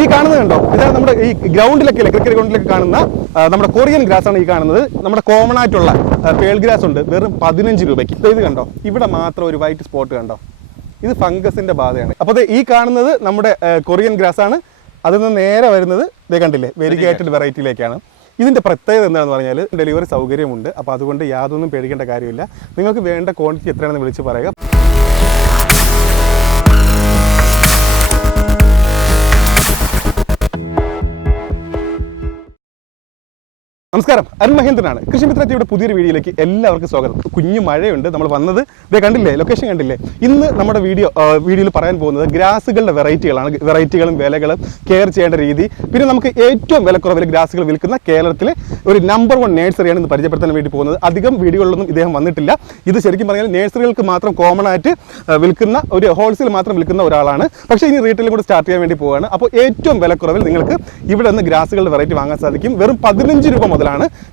ഈ കാണുന്നത് കണ്ടോ, ഇതാണ് നമ്മുടെ ഈ ഗ്രൗണ്ടിലൊക്കെ ക്രിക്കറ്റ് ഗ്രൗണ്ടിലൊക്കെ കാണുന്ന നമ്മുടെ കൊറിയൻ ഗ്രാസ് ആണ് ഈ കാണുന്നത്. നമ്മുടെ കോമൺ ആയിട്ടുള്ള പേൾ ഗ്രാസ് ഉണ്ട് വെറും 15 രൂപയ്ക്ക്. ഇത് കണ്ടോ, ഇവിടെ മാത്രം ഒരു വൈറ്റ് സ്പോട്ട് കണ്ടോ, ഇത് ഫംഗസിന്റെ ബാധയാണ്. അപ്പോൾ ഈ കാണുന്നത് നമ്മുടെ കൊറിയൻ ഗ്രാസ് ആണ്. അതിൽ നിന്ന് നേരെ വരുന്നത് ഇതേ കണ്ടില്ലേ, വെരിഗേറ്റഡ് വെറൈറ്റിയിലേക്കാണ്. ഇതിൻ്റെ പ്രത്യേകത എന്താണെന്ന് പറഞ്ഞാൽ ഡെലിവറി സൗകര്യമുണ്ട്. അപ്പോൾ അതുകൊണ്ട് യാതൊന്നും പേടിക്കേണ്ട കാര്യമില്ല. നിങ്ങൾക്ക് വേണ്ട ക്വാണ്ടിറ്റി എത്രയാണെന്ന് വിളിച്ച് പറയുക. നമസ്കാരം, അരുൺ മഹേന്ദ്രനാണ്. കൃഷിമിത്ര ടിവിയുടെ പുതിയൊരു വീഡിയോയിലേക്ക് എല്ലാവർക്കും സ്വാഗതം. കുഞ്ഞു മഴയുണ്ട്. നമ്മൾ വന്നത് ഇതേ കണ്ടില്ലേ, ലൊക്കേഷൻ കണ്ടില്ലേ. ഇന്ന് നമ്മുടെ വീഡിയോയിൽ പറയാൻ പോകുന്നത് ഗ്രാസുകളുടെ വെറൈറ്റികളും വിലകളും കെയർ ചെയ്യേണ്ട രീതി, പിന്നെ നമുക്ക് ഏറ്റവും വിലക്കുറവിൽ ഗ്രാസുകൾ വിൽക്കുന്ന കേരളത്തിലെ ഒരു നമ്പർ 1 നേഴ്സറിയാണ് ഇന്ന് പരിചയപ്പെടുത്താൻ വേണ്ടി പോകുന്നത്. അധികം വീഡിയോകളിലൊന്നും ഇദ്ദേഹം വന്നിട്ടില്ല. ഇത് ശരിക്കും പറഞ്ഞാൽ നേഴ്സറികൾക്ക് മാത്രം കോമൺ ആയിട്ട് വിൽക്കുന്ന ഒരു ഹോൾസെയിൽ മാത്രം വിൽക്കുന്ന ഒരാളാണ്. പക്ഷേ ഇനി റീറ്റെയിലും കൂടി സ്റ്റാർട്ട് ചെയ്യാൻ വേണ്ടി പോവുകയാണ്. അപ്പോൾ ഏറ്റവും വിലക്കുറവിൽ നിങ്ങൾക്ക് ഇവിടെ നിന്ന് ഗ്രാസുകളുടെ വെറൈറ്റി വാങ്ങാൻ സാധിക്കും. വെറും 15 രൂപ മുതലാണ്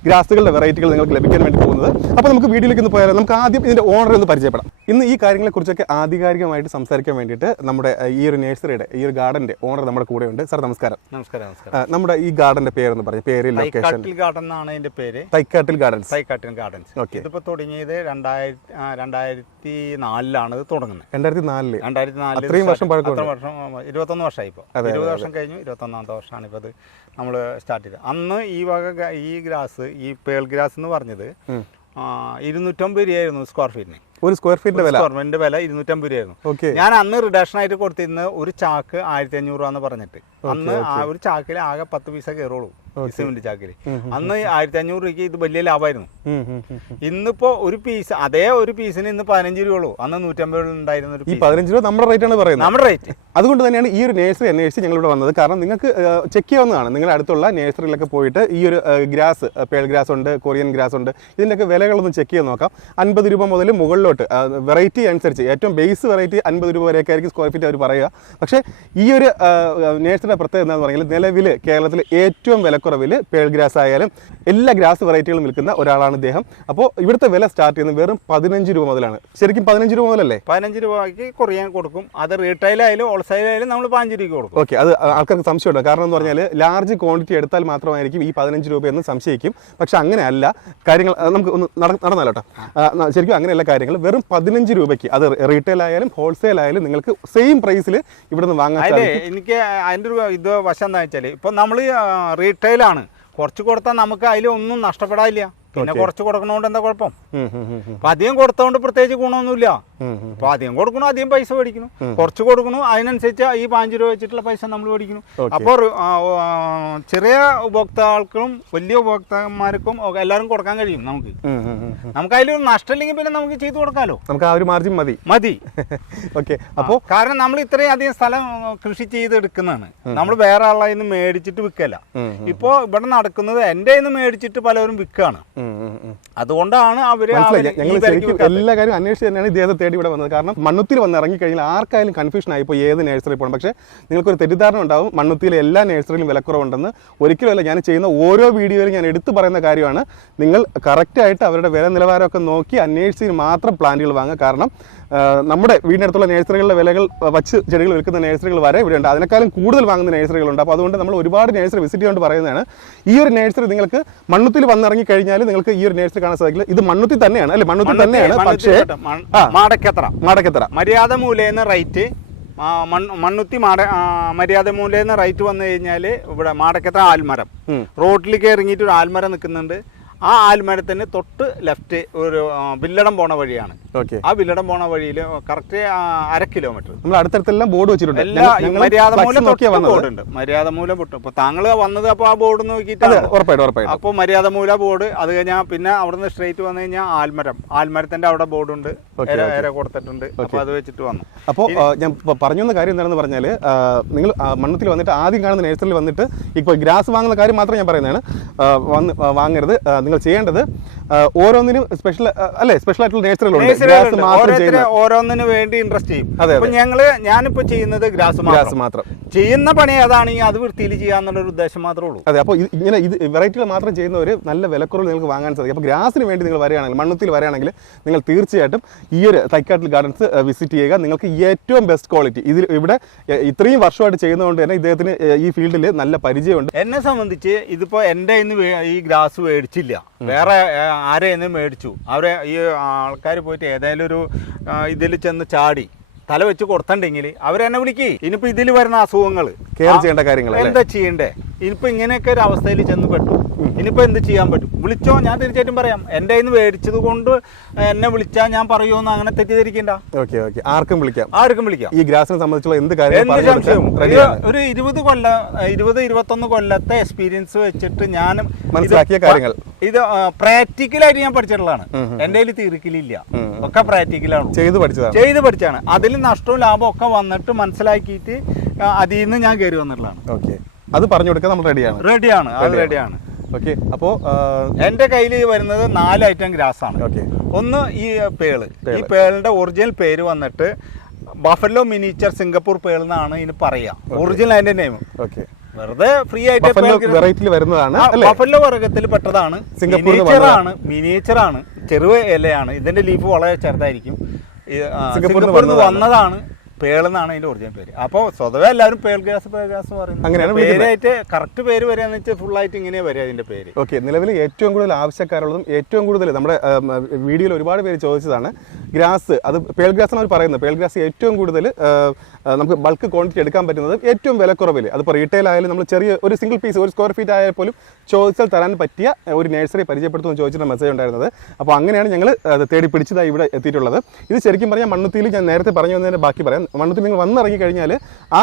ഗ്രാസുകളുടെ വെറൈറ്റികൾ നിങ്ങൾക്ക് ലഭിക്കാൻ വേണ്ടി പോകുന്നത്. അപ്പോൾ നമുക്ക് വീഡിയോയിലേക്ക് ഒന്ന് പോയാൽ നമുക്ക് ആദ്യം ഇതിന്റെ ഓണർ ഒന്ന് പരിചയപ്പെടാം. ഇന്ന് ഈ കാര്യങ്ങളെ കുറിച്ചൊക്കെ ആധികാരികമായിട്ട് സംസാരിക്കാൻ വേണ്ടിയിട്ട് നമ്മുടെ ഈ ഒരു നേഴ്സറിയുടെ ഈ ഒരു ഗാർഡന്റെ ഓണർ നമ്മുടെ കൂടെ ഉണ്ട്. സാർ നമസ്കാരം. നമസ്കാരം. നമ്മുടെ ഈ ഗാർഡന്റെ പേരെന്ന് പറഞ്ഞു, പേര്, ലൊക്കേഷൻ. ഗാർഡൻ എന്നാണ് ഇതിന്റെ പേര്. തൈക്കാട്ടിൽ ഗാർഡൻസ്. തൈക്കാട്ടിൽ ഗാർഡൻസ്. ഇതിപ്പോ തുടങ്ങിയത് 2004 ഇത് തുടങ്ങുന്നത്. 2004 അത്രയും വർഷം പഴക്കം. 21 വർഷമായി. ഇപ്പോൾ 20 വർഷം കഴിഞ്ഞു. 21ാമത്തെ വർഷമാണ് ഇപ്പോൾ ഇത് നമ്മൾ സ്റ്റാർട്ട് ചെയ്തത്. അന്ന് ഈ ഗ്രാസ്, ഈ പേൾ ഗ്രാസ് എന്ന് പറഞ്ഞത് 250 രൂപയായിരുന്നു സ്ക്വയർ ഫീറ്റിന്. ഒരു സ്ക്വയർ ഫീറ്റിന്റെ വില 250 രൂപയായിരുന്നു. ഞാൻ അന്ന് റിഡക്ഷൻ ആയിട്ട് കൊടുത്തിരുന്നത് ഒരു ചാക്ക് 1500 രൂപ പറഞ്ഞിട്ട്. അന്ന് ഒരു ചാക്കിൽ ആകെ 10 പീസ കയറുള്ളൂ സിമെന്റ് ചാക്കില്. അന്ന് 1500 രൂപയ്ക്ക് ഇത് വലിയ ലാഭമായിരുന്നു. ഇന്നിപ്പോ ഒരു പീസ്, അതേ ഒരു പീസിന് ഇന്ന് 15 രൂപയുള്ളൂ. അന്ന് 150 ഉണ്ടായിരുന്ന ഈ 15 രൂപ നമ്മുടെ റേറ്റ് ആണ് പറയുന്നത്. നമ്മുടെ റേറ്റ്. അതുകൊണ്ട് തന്നെയാണ് ഈ ഒരു നേഴ്സറി അന്വേഷിച്ച് ഞങ്ങൾ ഇവിടെ വന്നത്. കാരണം നിങ്ങൾക്ക് ചെക്ക് ചെയ്യാവുന്നതാണ്. നിങ്ങളുടെ അടുത്തുള്ള നേഴ്സറിയിലൊക്കെ പോയിട്ട് ഈ ഒരു ഗ്രാസ്, പേൾ ഗ്രാസ് ഉണ്ട്, കൊറിയൻ ഗ്രാസ് ഉണ്ട്, ഇതിൻ്റെയൊക്കെ വിലകളൊന്നും ചെക്ക് ചെയ്ത് നോക്കാം. 50 രൂപ മുതൽ മുകളിലോട്ട് വെറൈറ്റി അനുസരിച്ച് ഏറ്റവും ബേസ് വെറൈറ്റി 50 രൂപ വരെയൊക്കെ ആയിരിക്കും സ്ക്വയർ ഫീറ്റ് അവർ പറയുക. പക്ഷേ ഈ ഒരു നേഴ്സറിയുടെ പ്രത്യേകത എന്താണെന്ന് പറഞ്ഞാൽ നിലവിൽ കേരളത്തിൽ ഏറ്റവും വിലക്കുറവിൽ പേൾ ഗ്രാസ് ആയാലും എല്ലാ ഗ്രാസ് വെറൈറ്റികളും വിൽക്കുന്ന ഒരാളാണ് ഇദ്ദേഹം. അപ്പോൾ ഇവിടുത്തെ വില സ്റ്റാർട്ട് ചെയ്യുന്നത് വെറും 15 രൂപ മുതലാണ്. ശരിക്കും 15 രൂപ മുതലല്ലേ? 15 രൂപയ്ക്ക് കൊറിയൻ കൊടുക്കും. അത് റീറ്റെയിലായാലും ഹോൾസെയിലായാലും നമ്മൾ 15 രൂപയ്ക്ക് കൊടുക്കും. ഓക്കെ, അത് ആൾക്കാർക്ക് സംശയമുണ്ട്. കാരണം എന്ന് പറഞ്ഞാൽ ലാർജ് ക്വാണ്ടിറ്റി എടുത്താൽ മാത്രമായിരിക്കും ഈ 15 രൂപയെന്ന് സംശയിക്കും. പക്ഷെ അങ്ങനെയല്ല കാര്യങ്ങൾ. നമുക്ക് ഒന്ന് നടന്നാലോ കേട്ടോ. ശരിക്കും അങ്ങനെയല്ല കാര്യങ്ങൾ. വെറും 15 രൂപയ്ക്ക് അത് റീറ്റെയിൽ ആയാലും ഹോൾസെയിൽ ആയാലും നിങ്ങൾക്ക് സെയിം പ്രൈസിൽ ഇവിടെ നിന്ന് വാങ്ങാൻ സാധിക്കും. എനിക്ക് അതിൻ്റെ ഒരു ഇത് വശം എന്താ വെച്ചാൽ, ഇപ്പം നമ്മൾ റീറ്റെയിലാണ് കുറച്ച് കൊടുത്താൽ നമുക്ക് അതിലൊന്നും നഷ്ടപ്പെടാനില്ല. പിന്നെ കുറച്ച് കൊടുക്കണോണ്ട് എന്താ കുഴപ്പം? അപ്പൊ അധികം കൊടുത്തോണ്ട് പ്രത്യേകിച്ച് ഗുണമൊന്നുമില്ല. അപ്പൊ അധികം കൊടുക്കണു, അധികം പൈസ മേടിക്കണം. കുറച്ച് കൊടുക്കണു, അതിനനുസരിച്ച് ഈ 15 രൂപ വെച്ചിട്ടുള്ള പൈസ നമ്മൾ മേടിക്കണം. അപ്പോൾ ചെറിയ ഉപഭോക്താക്കൾക്കും വലിയ ഉപഭോക്താക്കന്മാർക്കും എല്ലാവരും കൊടുക്കാൻ കഴിയും. നമുക്ക് അതിലൊരു നഷ്ടമില്ലെങ്കിൽ പിന്നെ നമുക്ക് ചെയ്തു കൊടുക്കാമല്ലോ. നമുക്ക് ആ ഒരു മാർജിൻ മതി. ഓക്കെ. അപ്പോൾ കാരണം നമ്മൾ ഇത്രയും അധികം സ്ഥലം കൃഷി ചെയ്തെടുക്കുന്നതാണ്. നമ്മൾ വേറെ ആളെ നിന്ന് മേടിച്ചിട്ട് വിൽക്കല. ഇപ്പോ ഇവിടെ നടക്കുന്നത് എന്റെ നിന്ന് മേടിച്ചിട്ട് പലവരും വിൽക്കാണ്. അതുകൊണ്ടാണ് അവര് എല്ലാ കാര്യം അന്വേഷിച്ച് തന്നെയാണ് ഇദ്ദേഹത്തെ തേടി ഇവിടെ വന്നത്. കാരണം മണ്ണുത്തിയിൽ വന്ന് ഇറങ്ങിക്കഴിഞ്ഞാൽ ആർക്കായാലും കൺഫ്യൂഷൻ ആയിപ്പോൾ ഏത് നേഴ്സറി പോകണം. പക്ഷേ നിങ്ങൾക്കൊരു തെറ്റിദ്ധാരണ ഉണ്ടാവും, മണ്ണുത്തിയിലെ എല്ലാ നേഴ്സറിയിലും വിലക്കുറവുണ്ടെന്ന്. ഒരിക്കലുമല്ല. ഞാൻ ചെയ്യുന്ന ഓരോ വീഡിയോയിലും ഞാൻ എടുത്തു പറയുന്ന കാര്യമാണ്, നിങ്ങൾ കറക്റ്റായിട്ട് അവരുടെ വില നിലവാരമൊക്കെ നോക്കി അന്വേഷിച്ച് മാത്രം പ്ലാന്റുകൾ വാങ്ങുക. കാരണം നമ്മുടെ വീടിനടുത്തുള്ള നേഴ്സറികളുടെ വിലകൾ വച്ച് ചെടികൾ വിൽക്കുന്ന നേഴ്സറികൾ വരെ ഇവിടെ ഉണ്ട്. അതിനേക്കാളും കൂടുതൽ വാങ്ങുന്ന നേഴ്സറികളുണ്ട്. അപ്പോൾ അതുകൊണ്ട് നമ്മൾ ഒരുപാട് നേഴ്സറി വിസിറ്റ് ചെയ്തുകൊണ്ട് പറയുന്നതാണ്, ഈ ഒരു നേഴ്സറി നിങ്ങൾക്ക് മണ്ണുത്തിൽ വന്നിറങ്ങി കഴിഞ്ഞാൽ നിങ്ങൾക്ക് ഈ ഒരു നേഴ്സറി കാണാൻ സാധിക്കില്ല. ഇത് മണ്ണുത്തി തന്നെയാണ് അല്ലെ? മണ്ണുത്തി തന്നെയാണ്. പക്ഷേ മാടക്കത്ര മര്യാദ മൂലേന്ന് റൈറ്റ്, മണ്ണുത്തി മര്യാദ മൂലേന്ന് റൈറ്റ് വന്നു കഴിഞ്ഞാൽ ഇവിടെ മാടക്കത്ര ആൽമരം, റോഡിലേക്ക് ഇറങ്ങിയിട്ട് ഒരു ആൽമരം നിൽക്കുന്നുണ്ട്. ആ ആൽമരത്തിന് തൊട്ട് ലെഫ്റ്റ് ഒരു വില്ലടം പോണ വഴിയാണ്. ആ വില്ലടം പോണ വഴിയിൽ കറക്റ്റ് 1/2 കിലോമീറ്റർ നമ്മൾ അടുത്തടുത്തെല്ലാം ബോർഡ് വെച്ചിട്ടുണ്ട്. മര്യാദ ബോർഡുണ്ട്. മര്യാദ മൂല പൊട്ടും. അപ്പൊ താങ്കള് വന്നത് അപ്പൊ ആ ബോർഡ് നോക്കിയിട്ട് അപ്പൊ മര്യാദ മൂല ബോർഡ്. അത് കഴിഞ്ഞാൽ പിന്നെ അവിടുന്ന് സ്ട്രേറ്റ് വന്നു കഴിഞ്ഞാൽ ആൽമരത്തിന്റെ അവിടെ ബോർഡുണ്ട്, കൊടുത്തിട്ടുണ്ട്. അപ്പൊ അത് വെച്ചിട്ട് വന്നു. അപ്പോൾ ഞാൻ പറഞ്ഞ കാര്യം എന്താണെന്ന് പറഞ്ഞാൽ, നിങ്ങൾ മണ്ണത്തിൽ വന്നിട്ട് ആദ്യം കാണുന്ന നേഴ്സറിയിൽ വന്നിട്ട് ഇപ്പോൾ ഗ്രാസ് വാങ്ങുന്ന കാര്യം മാത്രം ഞാൻ പറയുന്നതാണ്. വാങ്ങരുത്. നിങ്ങൾ ചെയ്യേണ്ടത് ഓരോന്നിനും സ്പെഷ്യൽ ആയിട്ടുള്ള നേഴ്സറികളുണ്ട്. ഓരോന്നിനു വേണ്ടി ഇൻട്രസ്റ്റ് ചെയ്യും. ഞാനിപ്പോ ചെയ്യുന്നത് ഗ്രാസ് മാത്രം. ചെയ്യുന്ന പണി ഏതാണെങ്കിൽ അത് വൃത്തിയിൽ ചെയ്യാന്നുള്ളൊരു ഉദ്ദേശം മാത്രമേ ഉള്ളൂ. അതെ, അപ്പോൾ ഇങ്ങനെ ഇത് വെറൈറ്റികൾ മാത്രം ചെയ്യുന്നവർ നല്ല വിലക്കുറവ് നിങ്ങൾക്ക് വാങ്ങാൻ സാധിക്കും. അപ്പോൾ ഗ്രാസിന് വേണ്ടി നിങ്ങൾ വരികയാണെങ്കിൽ, മണ്ണുത്തിൽ വരികയാണെങ്കിൽ നിങ്ങൾ തീർച്ചയായിട്ടും ഈ ഒരു തൈക്കാട്ടിൽ ഗാർഡൻസ് വിസിറ്റ് ചെയ്യുക. നിങ്ങൾക്ക് ഏറ്റവും ബെസ്റ്റ് ക്വാളിറ്റി ഇവിടെ ഇത്രയും വർഷമായിട്ട് ചെയ്യുന്നതുകൊണ്ട് തന്നെ ഇദ്ദേഹത്തിന് ഈ ഫീൽഡിൽ നല്ല പരിചയമുണ്ട്. എന്നെ സംബന്ധിച്ച് ഇതിപ്പോൾ എൻ്റെ ഈ ഗ്രാസ് മേടിച്ചില്ല, വേറെ ആരെയും മേടിച്ചു. അവരെ ഈ ആൾക്കാർ പോയിട്ട് ഏതായാലും ഒരു ഇതിൽ ചെന്ന് ചാടി തല വെച്ച് കൊടുത്തിട്ടുണ്ടെങ്കിൽ അവരെന്നെ വിളിക്കേ. ഇനിയിപ്പോൾ ഇതിൽ വരുന്ന അസുഖങ്ങൾ കെയർ ചെയ്യേണ്ട കാര്യങ്ങൾ എന്താ ചെയ്യണ്ടേ? ഇനിയിപ്പോൾ ഇങ്ങനെയൊക്കെ ഒരു അവസ്ഥയിൽ ചെന്ന് പെട്ടു, ഇനിയിപ്പോൾ എന്ത് ചെയ്യാൻ പറ്റും? വിളിച്ചോ, ഞാൻ തീർച്ചയായിട്ടും പറയാം. എൻ്റെ കയ്യിൽ നിന്ന് മേടിച്ചത് കൊണ്ട് എന്നെ വിളിച്ചാൽ ഞാൻ പറയുമെന്ന് അങ്ങനെ തെറ്റിദ്ധരിക്കണ്ട. ഓക്കെ, ആർക്കും വിളിക്കാം. ഈ ഗ്രാസിനെ സംബന്ധിച്ചുള്ള എന്ത് ഒരു 20-21 കൊല്ലത്തെ എക്സ്പീരിയൻസ് വെച്ചിട്ട് ഞാൻ മനസ്സിലാക്കിയ കാര്യങ്ങൾ ഇത് പ്രാക്ടിക്കലായിട്ട് ഞാൻ പഠിച്ചിട്ടുള്ളതാണ്. എൻ്റെ കയ്യിൽ തിയറിക്കലില്ല, ഒക്കെ പ്രാക്ടിക്കലാണ്, ചെയ്ത് പഠിച്ചാണ്. അതിൽ നഷ്ടവും ലാഭവും ഒക്കെ വന്നിട്ട് മനസ്സിലാക്കിയിട്ട് അതിൽ നിന്ന് ഞാൻ കയറി വന്നിട്ടുള്ളതാണ്. ഓക്കെ, അത് പറഞ്ഞു കൊടുക്കാൻ നമ്മൾ റെഡിയാണ്. ഓക്കെ, അപ്പോൾ എൻ്റെ കയ്യിൽ വരുന്നത് 4 ഐറ്റം ഗ്രാസ് ആണ്. ഒന്ന് ഈ പേള്. ഈ പേളിന്റെ ഒറിജിനൽ പേര് വന്നിട്ട് ബഫല്ലോ മിനിച്ചർ സിംഗപ്പൂർ പേൾ എന്നാണ് ഇതിന് പറയാ, ഒറിജിനൽ അതിന്റെ നെയിം. വെറുതെ ഫ്രീ ആയിട്ട് ബഫല്ലോ വർഗത്തിൽ പെട്ടതാണ്. മിനിയേച്ചർ ആണ്, ചെറുവ ഇലയാണ്. ഇതിന്റെ ലീഫ് വളരെ ചെറുതായിരിക്കും. സിംഗപ്പൂരിൽ നിന്ന് വന്നതാണ്. പേളെന്നാണ് അതിന്റെ ഒറിജിനൽ പേര്. അപ്പോൾ സ്വതവേ എല്ലാവരും പേൾ ഗ്രാസ് പറയുന്നത്. പേരായിട്ട് കറക്റ്റ് പേര് വരികയെന്ന് വെച്ചാൽ ഫുള്ളായിട്ട് ഇങ്ങനെ വരിക അതിന്റെ പേര്. ഓക്കെ, നിലവിൽ ഏറ്റവും കൂടുതൽ ആവശ്യക്കാരുള്ളതും ഏറ്റവും കൂടുതൽ നമ്മുടെ വീഡിയോയിൽ ഒരുപാട് പേര് ചോദിച്ചതാണ് ഗ്രാസ്. അത് പേൾ ഗ്രാസ് ആണ് അവർ പറയുന്നത്. പേൾ ഗ്രാസ് ഏറ്റവും കൂടുതൽ നമുക്ക് ബൾക്ക് ക്വാണ്ടിറ്റി എടുക്കാൻ പറ്റുന്നത് ഏറ്റവും വിലക്കുറവിൽ. അതിപ്പോൾ റീറ്റെയിൽ ആയാലും നമ്മൾ ചെറിയ ഒരു സിംഗിൾ പീസ് 1 സ്ക്വയർ ഫീറ്റ് ആയാൽ പോലും ചോദിച്ചാൽ തരാൻ പറ്റിയ ഒരു നഴ്സറി പരിചയപ്പെടുത്തുമെന്ന് ചോദിച്ചിട്ട് മെസ്സേജ് ഉണ്ടായിരുന്നത്. അപ്പോൾ അങ്ങനെയാണ് ഞങ്ങൾ തേടി പിടിച്ചതായി ഇവിടെ എത്തിയിട്ടുള്ളത്. ഇത് ശരിക്കും പറഞ്ഞാൽ മണ്ണുത്തിയിൽ ഞാൻ നേരത്തെ പറഞ്ഞു വന്നതിൻ്റെ ബാക്കി പറയാം. മണ്ണുത്തിൽ നിങ്ങൾ വന്നിറങ്ങി കഴിഞ്ഞാൽ ആ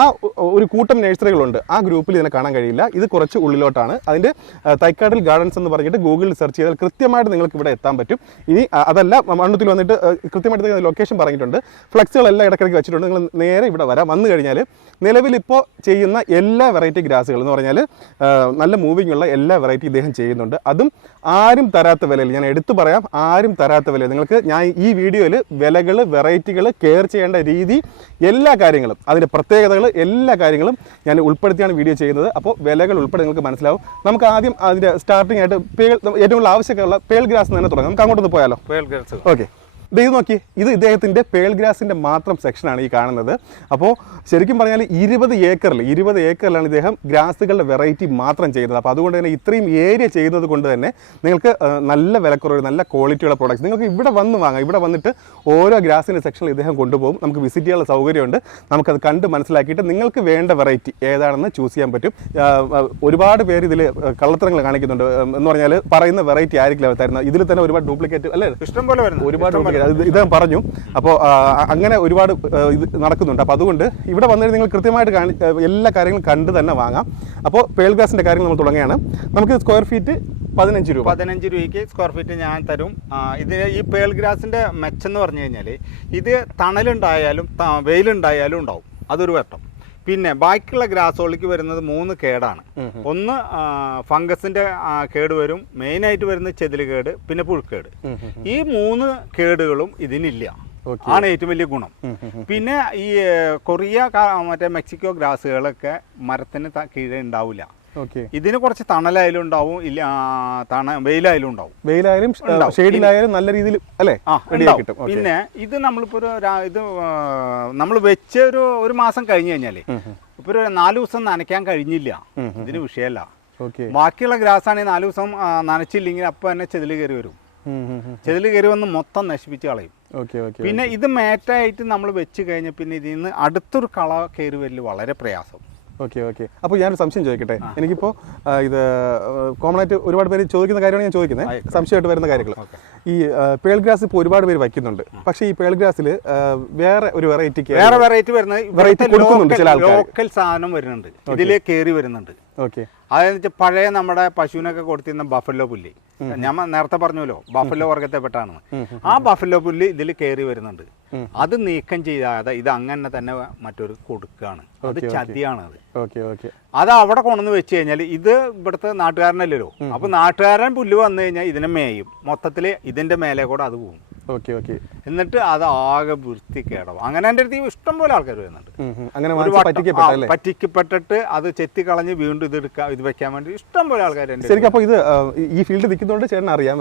ഒരു കൂട്ടം നഴ്സറികളുണ്ട്. ആ ഗ്രൂപ്പിൽ ഇതിനെ കാണാൻ കഴിയില്ല. ഇത് കുറച്ച് ഉള്ളിലോട്ടാണ്. അതിൻ്റെ തൈക്കാട്ടിൽ ഗാർഡൻസ് എന്ന് പറഞ്ഞിട്ട് ഗൂഗിളിൽ സെർച്ച് ചെയ്താൽ കൃത്യമായിട്ട് നിങ്ങൾക്ക് ഇവിടെ എത്താൻ പറ്റും. ഇനി അതല്ല, മണ്ണുത്തിൽ വന്നിട്ട് കൃത്യമായിട്ട് ലൊക്കേഷൻ പറഞ്ഞിട്ടുണ്ട്. ഫ്ലെക്സുകളെല്ലാം ഇടയ്ക്കിടയ്ക്ക് വെച്ചിട്ടുണ്ട്. നിങ്ങൾ നേരെ ഇവിടെ വന്നു കഴിഞ്ഞാൽ നിലവിലിപ്പോൾ ചെയ്യുന്ന എല്ലാ വെറൈറ്റി ഗ്രാസുകൾ എന്ന് പറഞ്ഞാൽ നല്ല മൂവിങ് ഉള്ള എല്ലാ വെറൈറ്റി ഇദ്ദേഹം ചെയ്യുന്നുണ്ട്. അതും ആരും തരാത്ത വിലയിൽ, ഞാൻ എടുത്തു പറയാം, ആരും തരാത്ത വിലയിൽ. നിങ്ങൾക്ക് ഞാൻ ഈ വീഡിയോയിൽ വിലകൾ, വെറൈറ്റികൾ, കെയർ ചെയ്യേണ്ട രീതി, എല്ലാ കാര്യങ്ങളും, അതിൻ്റെ പ്രത്യേകതകൾ, എല്ലാ കാര്യങ്ങളും ഞാൻ ഉൾപ്പെടുത്തിയാണ് വീഡിയോ ചെയ്യുന്നത്. അപ്പോൾ വിലകൾ ഉൾപ്പെടെ നിങ്ങൾക്ക് മനസ്സിലാവും. നമുക്ക് ആദ്യം അതിൻ്റെ സ്റ്റാർട്ടിംഗ് ആയിട്ട് ഏറ്റവും കൂടുതൽ ആവശ്യമൊക്കെയുള്ള പേൾ ഗ്രാസ് തന്നെ തുടങ്ങാം. നമുക്ക് അങ്ങോട്ടൊന്ന് പോയാലോ? Pearl grass. ഓക്കെ, ഇത് നോക്കി, ഇത് ഇദ്ദേഹത്തിൻ്റെ പേൾ ഗ്രാസിൻ്റെ മാത്രം സെക്ഷനാണ് ഈ കാണുന്നത്. അപ്പോൾ ശരിക്കും പറഞ്ഞാൽ 20 ഏക്കറിലാണ് ഇദ്ദേഹം ഗ്രാസുകളുടെ വെറൈറ്റി മാത്രം ചെയ്യുന്നത്. അപ്പോൾ അതുകൊണ്ട് തന്നെ ഇത്രയും ഏരിയ ചെയ്യുന്നത് കൊണ്ട് തന്നെ നിങ്ങൾക്ക് നല്ല വിലക്കുറവ്, നല്ല ക്വാളിറ്റിയുള്ള പ്രോഡക്റ്റ്സ് നിങ്ങൾക്ക് ഇവിടെ വന്ന് വാങ്ങാം. ഇവിടെ വന്നിട്ട് ഓരോ ഗ്രാസിൻ്റെ സെക്ഷനിൽ ഇദ്ദേഹം കൊണ്ടുപോകും. നമുക്ക് വിസിറ്റ് ചെയ്യാനുള്ള സൗകര്യമുണ്ട്. നമുക്കത് കണ്ട് മനസ്സിലാക്കിയിട്ട് നിങ്ങൾക്ക് വേണ്ട വെറൈറ്റി ഏതാണെന്ന് ചൂസ് ചെയ്യാൻ പറ്റും. ഒരുപാട് പേര് ഇതിൽ കള്ളത്തരങ്ങൾ കാണിക്കുന്നുണ്ട്. എന്ന് പറഞ്ഞാൽ പറയുന്ന വെറൈറ്റി ആയിരിക്കില്ല അവർ തരുന്നത്. ഇതിൽ തന്നെ ഒരുപാട് ഡ്യൂപ്ലിക്കേറ്റ് അല്ലേ, ഇഷ്ടംപോലെ വരുന്നത്, ഒരുപാട് ഇദ്ദേഹം പറഞ്ഞു. അപ്പോൾ അങ്ങനെ ഒരുപാട് ഇത് നടക്കുന്നുണ്ട്. അപ്പോൾ അതുകൊണ്ട് ഇവിടെ വന്നിട്ട് നിങ്ങൾ കൃത്യമായിട്ട് എല്ലാ കാര്യങ്ങളും കണ്ട് തന്നെ വാങ്ങാം. അപ്പോൾ പേൾ ഗ്രാസിൻ്റെ കാര്യങ്ങൾ നമ്മൾ തുടങ്ങുകയാണ്. നമുക്ക് സ്ക്വയർ ഫീറ്റ് 15 രൂപയ്ക്ക് സ്ക്വയർ ഫീറ്റ് ഞാൻ തരും. ഇതിന് ഈ പേൾ ഗ്രാസിൻ്റെ മെച്ചെന്ന് പറഞ്ഞു കഴിഞ്ഞാൽ ഇത് തണലുണ്ടായാലും വെയിലുണ്ടായാലും ഉണ്ടാവും, അതൊരു വട്ടം. പിന്നെ ബാക്കിയുള്ള ഗ്രാസുകൾക്ക് വരുന്നത് 3 കേടാണ്. ഒന്ന് ഫംഗസിന്റെ കേട് വരും, മെയിനായിട്ട് വരുന്നത് ചെതില് കേട്, പിന്നെ പുഴുക്കേട്. ഈ 3 കേടുകളും ഇതിനില്ല, ആണ് ഏറ്റവും വലിയ ഗുണം. പിന്നെ ഈ കൊറിയ മറ്റേ മെക്സിക്കോ ഗ്രാസുകളൊക്കെ മരത്തിന് കീഴേ ഉണ്ടാവില്ല. ഇതിന് കുറച്ച് തണലായാലും ഉണ്ടാവും, വെയിലായാലും ഉണ്ടാവും, നല്ല രീതിയിൽ അല്ലേ. പിന്നെ ഇത് നമ്മളിപ്പോ ഇത് നമ്മൾ വെച്ച് ഒരു മാസം കഴിഞ്ഞു കഴിഞ്ഞാല് ഇപ്പൊ ഒരു 4 ദിവസം നനയ്ക്കാൻ കഴിഞ്ഞില്ല, ഇതിന് വിഷയമല്ല. ബാക്കിയുള്ള ഗ്രാസ് ആണെങ്കിൽ 4 ദിവസം നനച്ചില്ലെങ്കിൽ അപ്പൊ തന്നെ ചെതില് കയറി വരും. ചെതില് കയറി വന്ന് മൊത്തം നശിപ്പിച്ച് കളയും. പിന്നെ ഇത് മേറ്റായിട്ട് നമ്മൾ വെച്ച് കഴിഞ്ഞ പിന്നെ ഇതിൽ നിന്ന് അടുത്തൊരു കള കയറി വരല് വളരെ പ്രയാസം. ഓക്കെ, അപ്പോൾ ഞാനൊരു സംശയം ചോദിക്കട്ടെ. എനിക്കിപ്പോൾ ഇത് കോമൺ ആയിട്ട് ഒരുപാട് പേര് ചോദിക്കുന്ന കാര്യമാണ് ഞാൻ ചോദിക്കുന്നത്, സംശയമായിട്ട് വരുന്ന കാര്യങ്ങൾ. ഈ പേൾ ഗ്രാസ് ഇപ്പോൾ ഒരുപാട് പേര് വയ്ക്കുന്നുണ്ട്. പക്ഷേ ഈ പേൾ ഗ്രാസിൽ വേറെ ഒരു വെറൈറ്റി വരുന്നത് ലോക്കൽ സാധനം വരുന്നുണ്ട്, ഇതിലേ കയറി വരുന്നുണ്ട്. അതെന്ന് വെച്ചാൽ പഴയ നമ്മുടെ പശുവിനൊക്കെ കൊടുത്തിരുന്ന ബഫല്ലോ പുല്ല്, ഞാൻ നേരത്തെ പറഞ്ഞല്ലോ ബഫല്ലോ വർഗത്തെപ്പെട്ടാണ്. ആ ബഫല്ലോ പുല്ല് ഇതിൽ കയറി വരുന്നുണ്ട്. അത് നീക്കം ചെയ്യാതെ ഇത് അങ്ങനെ തന്നെ മറ്റൊരു കൊടുക്കുകയാണ്. അത് ചതിയാണ്. അത് അവിടെ കൊണ്ടുവന്ന് വെച്ച് കഴിഞ്ഞാൽ ഇത് ഇവിടുത്തെ നാട്ടുകാരനല്ലല്ലോ. അപ്പൊ നാട്ടുകാരൻ പുല്ല് വന്നു കഴിഞ്ഞാൽ ഇതിനെ മേയും, മൊത്തത്തിൽ ഇതിന്റെ മേലെ കൂടെ അത് പോകും. Okay okay. എന്നിട്ട് അത് ആകെ വൃത്തിക്കേടാവും. അങ്ങനെ എൻ്റെ അടുത്ത് ഇഷ്ടം പോലെ ആൾക്കാർ വരുന്നുണ്ട്. അങ്ങനെ ഒരു വട്ടം പറ്റിക്കപ്പെട്ടിട്ട് അത് ചെത്തിക്കളഞ്ഞ് വീണ്ടും ഇത് വെക്കാൻ വേണ്ടി ഇഷ്ടം പോലെ ആൾക്കാർ. ശരിക്കും അപ്പൊ ഇത് ഈ ഫീൽഡ് നിൽക്കുന്നതുകൊണ്ട് ചേട്ടൻ അറിയാം,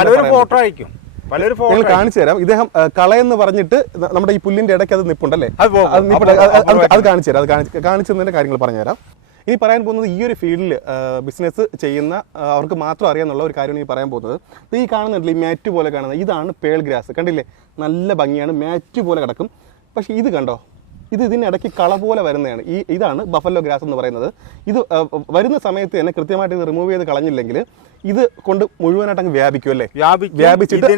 പലരും ഫോട്ടോ അയക്കും, പലരും ഞങ്ങൾ കാണിച്ചു തരാം. ഇദ്ദേഹം കളയെന്ന് പറഞ്ഞിട്ട് നമ്മുടെ ഈ പുല്ലിന്റെ ഇടയ്ക്ക് അത് നിപ്പുണ്ടല്ലേ, അത് കാണിച്ചു തരാം. അത് കാണിച്ചതിന്റെ കാര്യങ്ങൾ പറഞ്ഞുതരാം. ഇനി പറയാൻ പോകുന്നത് ഈ ഒരു ഫീൽഡിൽ ബിസിനസ് ചെയ്യുന്ന അവർക്ക് മാത്രം അറിയാന്നുള്ള ഒരു കാര്യമാണ് ഈ പറയാൻ പോകുന്നത്. ഈ കാണുന്നുണ്ടല്ലോ, ഈ മാറ്റ് പോലെ കാണുന്നത്, ഇതാണ് പേൾ ഗ്രാസ്. കണ്ടില്ലേ, നല്ല ഭംഗിയാണ്, മാറ്റ് പോലെ കിടക്കും. പക്ഷേ ഇത് കണ്ടോ, ഇതിനിടയ്ക്ക് കള പോലെ വരുന്നതാണ്. ഇതാണ് ബഫല്ലോ ഗ്രാസ് എന്ന് പറയുന്നത്. ഇത് വരുന്ന സമയത്ത് തന്നെ കൃത്യമായിട്ട് ഇത് റിമൂവ് ചെയ്ത് കളഞ്ഞില്ലെങ്കിൽ ഇത് കൊണ്ട് മുഴുവനായിട്ട് അങ്ങ് വ്യാപിക്കും അല്ലേ, വ്യാപിച്ചിട്ട്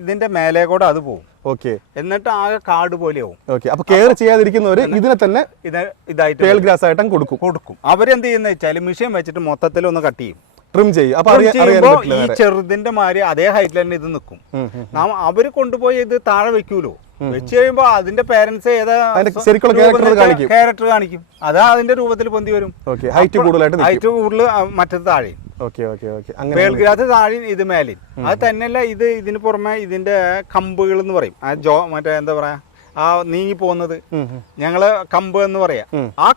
ഇതിന്റെ മേലെ കൂടെ അത് പോകും. ഓക്കെ. എന്നിട്ട് ആകെ കാട് പോലെയാവും. ഓക്കെ. അപ്പൊ കെയർ ചെയ്യാതിരിക്കുന്നവര് ഇതിനെ തന്നെ ഇതായിട്ട് പേൾ ഗ്രാസ് ആയിട്ട് കൊടുക്കും. അവരെന്ത് ചെയ്യുന്ന വെച്ചാൽ മെഷീൻ വെച്ചിട്ട് മൊത്തത്തിൽ ഒന്ന് കട്ട് ചെയ്യും, ട്രിം ചെയ്യും. അപ്പൊ ഈ ചെറുതിന്റെ മാതിരി അതേ ഹൈറ്റിൽ തന്നെ ഇത് നിൽക്കും. അവര് കൊണ്ടുപോയി ഇത് താഴെ വെക്കൂലോ, വെച്ച് കഴിയുമ്പോ അതിന്റെ പേരൻസ് ഏതാ ക്യാരക്ടർ കാണിക്കും, അതാ അതിന്റെ രൂപത്തിൽ പൊന്തി വരും. ഹൈറ്റ് കൂടുതൽ മറ്റത് താഴെ, പേൾ ഗ്രാസ് താഴെ ഇത് മേലിൻ. അത് തന്നെയല്ല, ഇതിന് പുറമെ ഇതിന്റെ കമ്പുകൾ എന്ന് പറയും, മറ്റേ എന്താ പറയാ, ആ നീങ്ങി പോകുന്നത് ഞങ്ങള് കമ്പ് എന്ന് പറയാ. ആ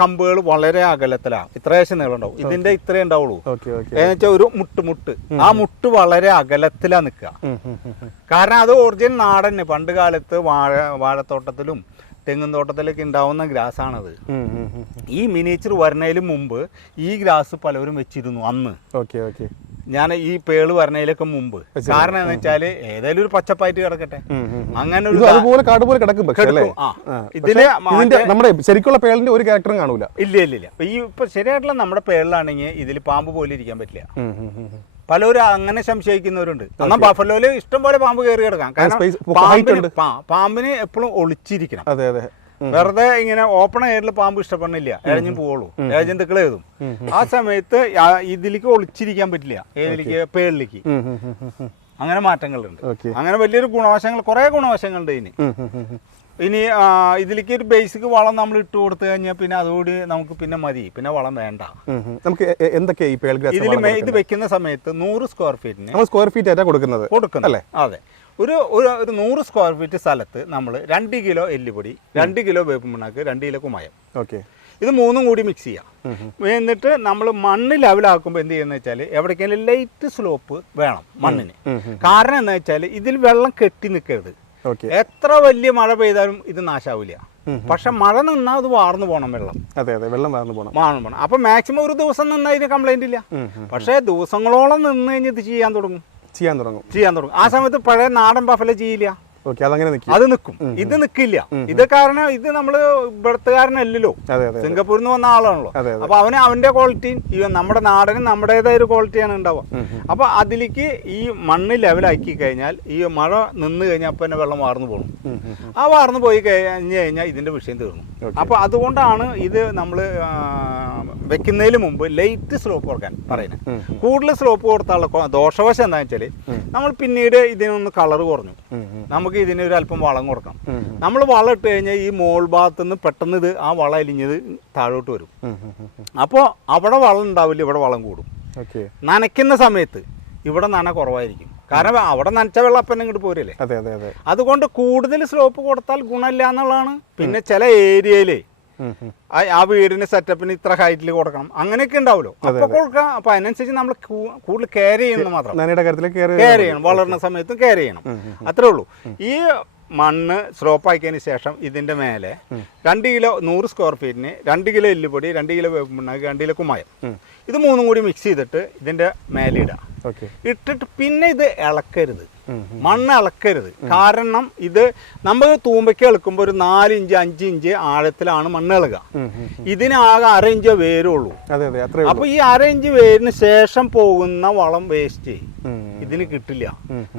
കമ്പുകൾ വളരെ അകലത്തിലാണ്, ഇത്രയേശം നീളം ഉണ്ടാവും. ഇതിന്റെ ഇത്രേ ഉണ്ടാവുള്ളൂ. എന്നുവെച്ചാൽ ഒരു മുട്ട് ആ മുട്ട് വളരെ അകലത്തിലാ നിൽക്കുക. കാരണം അത് ഒറിജിനൽ നാടൻ, പണ്ട് കാലത്ത് വാഴത്തോട്ടത്തിലും തെങ്ങും തോട്ടത്തിലൊക്കെ ഉണ്ടാവുന്ന ഗ്രാസ് ആണത്. ഈ മിനിയേച്ചർ വരുന്നതിന് മുമ്പ് ഈ ഗ്രാസ് പലവരും വെച്ചിരുന്നു അന്ന്. ഞാൻ ഈ പേള് വരണതിലൊക്കെ മുമ്പ്. കാരണം എന്ന് വെച്ചാല് ഏതായാലും ഒരു പച്ചപ്പായിട്ട് കിടക്കട്ടെ, അങ്ങനെ ഇതില് നമ്മുടെ ശരിക്കുള്ള പേളിന്റെ ഒരു ക്യാരക്ടറും കാണൂല. ഇല്ല. ഇപ്പൊ ശരിയായിട്ടുള്ള നമ്മുടെ പേളിലാണെങ്കിൽ ഇതിൽ പാമ്പ് പോലെ ഇരിക്കാൻ പറ്റില്ല. പലരും അങ്ങനെ സംശയിക്കുന്നവരുണ്ട്. എന്നാൽ ബഫലോയില് ഇഷ്ടം പോലെ പാമ്പ് കയറി കിടക്കാം. കാരണം പാമ്പിന് എപ്പോഴും ഒളിച്ചിരിക്കണം. വെറുതെ ഇങ്ങനെ ഓപ്പൺ എയറിൽ പാമ്പ് ഇഷ്ടപ്പെടുന്നില്ല, ഇഴഞ്ഞും പോവുള്ളൂ, ഇഴജന്തുക്കൾ എഴുതും. ആ സമയത്ത് ഇതിലേക്ക് ഒളിച്ചിരിക്കാൻ പറ്റില്ല, ഏതിലേക്ക്, പേളിലേക്ക്. അങ്ങനെ മാറ്റങ്ങളുണ്ട്. അങ്ങനെ വലിയൊരു ഗുണവശങ്ങൾ, കുറെ ഗുണവശങ്ങളുണ്ട് ഇതിന്. ഇനി ഇതിലേക്ക് ഒരു ബേസിക് വളം നമ്മൾ ഇട്ട് കൊടുത്തു കഴിഞ്ഞാൽ പിന്നെ അതോട് നമുക്ക് പിന്നെ മതി, പിന്നെ വളം വേണ്ട. നമുക്ക് എന്തൊക്കെയാ ഇത് വെക്കുന്ന സമയത്ത് 100 സ്ക്വയർ ഫീറ്റിന് സ്ക്വയർ ഫീറ്റ് കൊടുക്കുന്നത് അല്ലേ? അതെ. ഒരു 100 സ്ക്വയർ ഫീറ്റ് സ്ഥലത്ത് നമ്മൾ 2 കിലോ എല്ലുപൊടി, 2 കിലോ വേപ്പിൻ പിണ്ണാക്ക്, 2 കിലോ കുമ്മായം, ഇത് മൂന്നും കൂടി മിക്സ് ചെയ്യാം. എന്നിട്ട് നമ്മൾ മണ്ണ് ലെവലാക്കുമ്പോൾ എന്ത് ചെയ്യുന്ന വെച്ചാൽ എവിടേക്കെങ്കിലും ലൈറ്റ് സ്ലോപ്പ് വേണം മണ്ണിന്. കാരണം എന്താ വെച്ചാൽ ഇതിൽ വെള്ളം കെട്ടി നിൽക്കരുത്. എത്ര വലിയ മഴ പെയ്താലും ഇത് നാശാവില്ല. പക്ഷെ മഴ നിന്നാൽ അത് വാർന്നു പോകണം, വെള്ളം വാർന്നു പോകണം. അപ്പൊ മാക്സിമം ഒരു ദിവസം നിന്നാൽ ഇതിന് കംപ്ലൈന്റ് ഇല്ല. പക്ഷെ ദിവസങ്ങളോളം നിന്ന് കഴിഞ്ഞ് ഇത് ചെയ്യാൻ തുടങ്ങും. ആ സമയത്ത് പഴയ നാടൻ ബഫല ചെയ്യില്ല, അത് നിൽക്കും. ഇത് നിൽക്കില്ല. ഇത് കാരണം ഇത് നമ്മള് ഇവിടത്തുകാരനല്ലല്ലോ, സിംഗപ്പൂരിൽ നിന്ന് വന്ന ആളാണല്ലോ. അപ്പൊ അവന്റെ ക്വാളിറ്റി നമ്മുടെ നാടനും നമ്മുടേതായ ഒരു ക്വാളിറ്റിയാണ് ഉണ്ടാവുക. അപ്പൊ അതിലേക്ക് ഈ മണ്ണ് ലെവലാക്കി കഴിഞ്ഞാൽ ഈ മഴ നിന്ന് കഴിഞ്ഞാൽ അപ്പൊ തന്നെ വെള്ളം വാർന്നു പോകണം. ആ വാർന്നു പോയി കഴിഞ്ഞാൽ ഇതിന്റെ വിഷയം തീർന്നു. അപ്പൊ അതുകൊണ്ടാണ് ഇത് നമ്മള് വെക്കുന്നതിന് മുമ്പ് ലൈറ്റ് സ്ലോപ്പ് കൊടുക്കാൻ പറയുന്നത്. കൂടുതൽ സ്ലോപ്പ് കൊടുത്താലുള്ള ദോഷവശം എന്താ വെച്ചാല് നമ്മൾ പിന്നീട് ഇതിനൊന്ന് കളർ കുറഞ്ഞു, നമുക്ക് ഇതിന് ഒരു അല്പം വളം കൊടുക്കണം. നമ്മൾ വളം ഇട്ട് കഴിഞ്ഞാൽ ഈ മോൾ ഭാഗത്ത് നിന്ന് പെട്ടെന്ന് ഇത് ആ വളം അലിഞ്ഞത് താഴോട്ട് വരും. അപ്പോൾ അവിടെ വളം ഉണ്ടാവില്ല, ഇവിടെ വളം കൂടും. നനയ്ക്കുന്ന സമയത്ത് ഇവിടെ നന കുറവായിരിക്കും. കാരണം അവിടെ നനച്ച വെള്ളം അപ്പം ഇങ്ങോട്ട് പോരല്ലേ. അതുകൊണ്ട് കൂടുതൽ സ്ലോപ്പ് കൊടുത്താൽ ഗുണമില്ല എന്നുള്ളതാണ്. പിന്നെ ചില ഏരിയയിലേ ആ വീടിന്റെ സെറ്റപ്പിന് ഇത്ര ഹൈറ്റിൽ കൊടുക്കണം, അങ്ങനെയൊക്കെ ഉണ്ടാവുമല്ലോ. അപ്പൊ കൊടുക്കാം. അപ്പൊ അതിനനുസരിച്ച് നമ്മൾ കൂടുതൽ കെയർ ചെയ്യണം, മാത്രം കെയർ ചെയ്യണം, വളരുന്ന സമയത്തും കെയർ ചെയ്യണം, അത്രേ ഉള്ളൂ. ഈ മണ്ണ് സ്ലോപ്പ് ആക്കിയതിന് ശേഷം ഇതിന്റെ മേലെ 2 കിലോ 100 സ്ക്വയർ ഫീറ്റിന് 2 കിലോ എല്ലുപൊടി, 2 കിലോ വേപ്പിൻ, 2 കിലോ കുമ്മായം, ഇത് മൂന്നും കൂടി മിക്സ് ചെയ്തിട്ട് ഇതിന്റെ മേലെ ഇടാം. ഇട്ടിട്ട് പിന്നെ ഇത് ഇളക്കരുത്, മണ്ണ് ഇളക്കരുത്. കാരണം ഇത് നമ്മൾ തൂമ്പയ്ക്ക് ഇളക്കുമ്പോൾ ഒരു 4 ഇഞ്ച് 5 ഇഞ്ച് ആഴത്തിലാണ് മണ്ണ് ഇളകുക. ഇതിനാകെ 1/2 ഇഞ്ച് വേരുള്ളൂ. അപ്പൊ ഈ 1/2 ഇഞ്ച് വേരിന് ശേഷം പോകുന്ന വളം വേസ്റ്റ് ഇതിന് കിട്ടില്ല.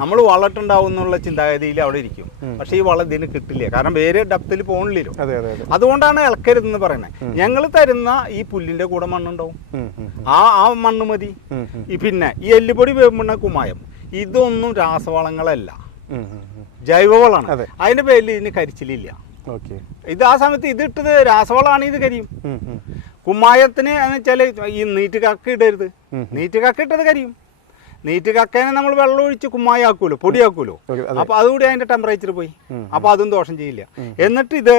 നമ്മൾ വളട്ടുണ്ടാവുന്നുള്ള ചിന്താഗതിയിൽ അവിടെ ഇരിക്കും, പക്ഷെ ഈ വളം ഇതിന് കിട്ടില്ല. കാരണം വേര് ഡപ്തിൽ പോകണില്ലല്ലോ. അതുകൊണ്ടാണ് ഇളക്കരുതെന്ന് പറയുന്നത്. ഞങ്ങൾ തരുന്ന ഈ പുല്ലിന്റെ കൂടെ മണ്ണുണ്ടാവും, ആ മണ്ണ് മതി. പിന്നെ ഈ എല്ലുപൊടി, വേപ്പിൻ, കുമ്മായം, ഇതൊന്നും രാസവളങ്ങളല്ല, ജൈവവളമാണ്. അതിന്റെ പേരിൽ ഇതിന് കരിച്ചിലില്ല. ഇത് ആ സമയത്ത് ഇതിട്ടത് രാസവളമാണ്, ഇത് കരിയും. കുമ്മായത്തിന് എന്ന് വെച്ചാൽ ഈ നീറ്റ് കക്ക ഇടരുത്, നീറ്റ് കക്ക ഇട്ടത് കരിയും. നീറ്റ് കക്കേനെ നമ്മൾ വെള്ളം ഒഴിച്ച് കുമ്മായാക്കുമല്ലോ, പൊടിയാക്കുമല്ലോ. അപ്പൊ അതുകൂടി അതിന്റെ ടെമ്പറേച്ചർ പോയി. അപ്പൊ അതും ദോഷം ചെയ്യില്ല. എന്നിട്ട് ഇത്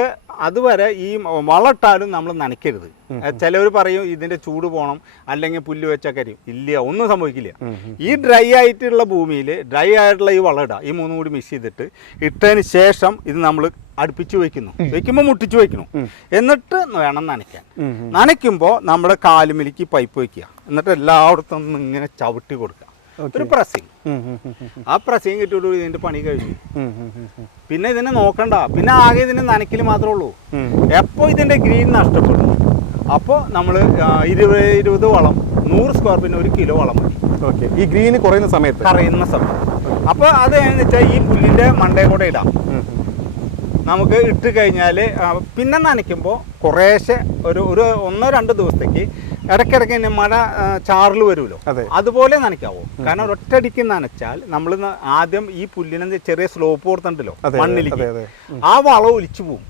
അതുവരെ ഈ വളട്ടാലും നമ്മൾ നനയ്ക്കരുത്. ചിലവർ പറയും ഇതിന്റെ ചൂട് പോകണം, അല്ലെങ്കിൽ പുല്ല് വെച്ചാൽ കരിയും. ഇല്ല, ഒന്നും സംഭവിക്കില്ല. ഈ ഡ്രൈ ആയിട്ടുള്ള ഭൂമിയിൽ ഡ്രൈ ആയിട്ടുള്ള ഈ വളം ഇടാം. ഈ മൂന്നും കൂടി മിക്സ് ചെയ്തിട്ട് ഇട്ടതിന് ശേഷം ഇത് നമ്മൾ അടുപ്പിച്ച് വെക്കുമ്പോൾ മുട്ടിച്ച് വെക്കണം. എന്നിട്ട് വേണം നനയ്ക്കാൻ. നനയ്ക്കുമ്പോൾ നമ്മുടെ കാലുമിലേക്ക് പൈപ്പ് വെക്കുക. എന്നിട്ട് എല്ലായിടത്തും ഇങ്ങനെ ചവിട്ടി കൊടുക്കുക. ഒരു പ്രസിങ്. ആ പ്രസിങ് കിട്ടിയോട് ഇതിന്റെ പണി കഴിഞ്ഞു. പിന്നെ ഇതിനെ നോക്കണ്ട. പിന്നെ ആകെ ഇതിന് നനയ്ക്കൽ മാത്രമേ ഉള്ളൂ. എപ്പോൾ ഇതിന്റെ ഗ്രീൻ നഷ്ടപ്പെടും, അപ്പോൾ നമ്മൾ 20 വളം 100 സ്ക്വയർ ഫീറ്റിന് 1 കിലോ വളം മതി. ഓക്കെ, ഈ ഗ്രീന് കുറയുന്ന സമയത്ത് അപ്പോൾ അത് എന്ന് വെച്ചാൽ ഈ പുല്ലിന്റെ മണ്ടേ കൂടെ ഇടാം. നമുക്ക് ഇട്ട് കഴിഞ്ഞാൽ പിന്നെ നനയ്ക്കുമ്പോൾ കുറേശ്ശെ ഒരു 1-2 ദിവസത്തേക്ക് ഇടയ്ക്കിടയ്ക്ക് തന്നെ മഴ ചാറിൽ വരുമല്ലോ, അതുപോലെ നനയ്ക്കാവോ. കാരണം ഒറ്റയടിക്ക് നനച്ചാൽ നമ്മൾ ആദ്യം ഈ പുല്ലിന് ചെറിയ സ്ലോപ്പ് കൊടുത്തിട്ടുണ്ടല്ലോ മണ്ണിലേക്ക്, ആ വളം ഒലിച്ചു പോവും.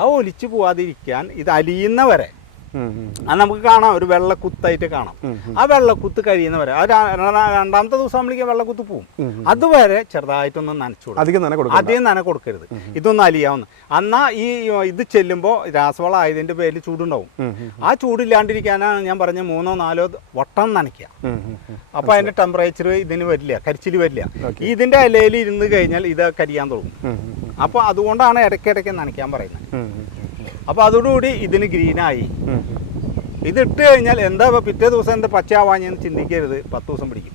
ആ ഒലിച്ചു പോവാതിരിക്കാൻ ഇത് അലിയുന്നവരെ അത് നമുക്ക് കാണാം, ഒരു വെള്ളക്കുത്തായിട്ട് കാണാം. ആ വെള്ളക്കുത്ത് കഴിയുന്നവരെ ആ രണ്ടാമത്തെ ദിവസം നമ്മളേക്ക് വെള്ളക്കുത്ത് പോവും. അതുവരെ ചെറുതായിട്ടൊന്ന് നനച്ചു കൊടുക്കും. അധികം നന കൊടുക്കരുത്. ഇതൊന്നും അലിയാവുന്ന എന്നാ ഈ ഇത് ചെല്ലുമ്പോൾ രാസവളം ആയതിന്റെ പേരിൽ ചൂടുണ്ടാവും. ആ ചൂടില്ലാണ്ടിരിക്കാനാണ് ഞാൻ പറഞ്ഞ 3-4 വട്ടം നനയ്ക്കുക. അപ്പൊ അതിന്റെ ടെമ്പറേച്ചർ ഇതിന് വരില്ല, കരിച്ചിൽ വരില്ല. ഇതിന്റെ ഇലയിൽ ഇരുന്ന് കഴിഞ്ഞാൽ ഇത് കരിയാൻ തുടങ്ങും. അപ്പൊ അതുകൊണ്ടാണ് ഇടയ്ക്കിടയ്ക്ക് നനയ്ക്കാൻ പറയുന്നത്. അപ്പൊ അതോടുകൂടി ഇതിന് ഗ്രീനായി. ഇതിട്ട് കഴിഞ്ഞാൽ എന്താ പിറ്റേ ദിവസം എന്താ പച്ചയാവാഞ്ഞെന്ന് ചിന്തിക്കരുത്. 10 ദിവസം പിടിക്കും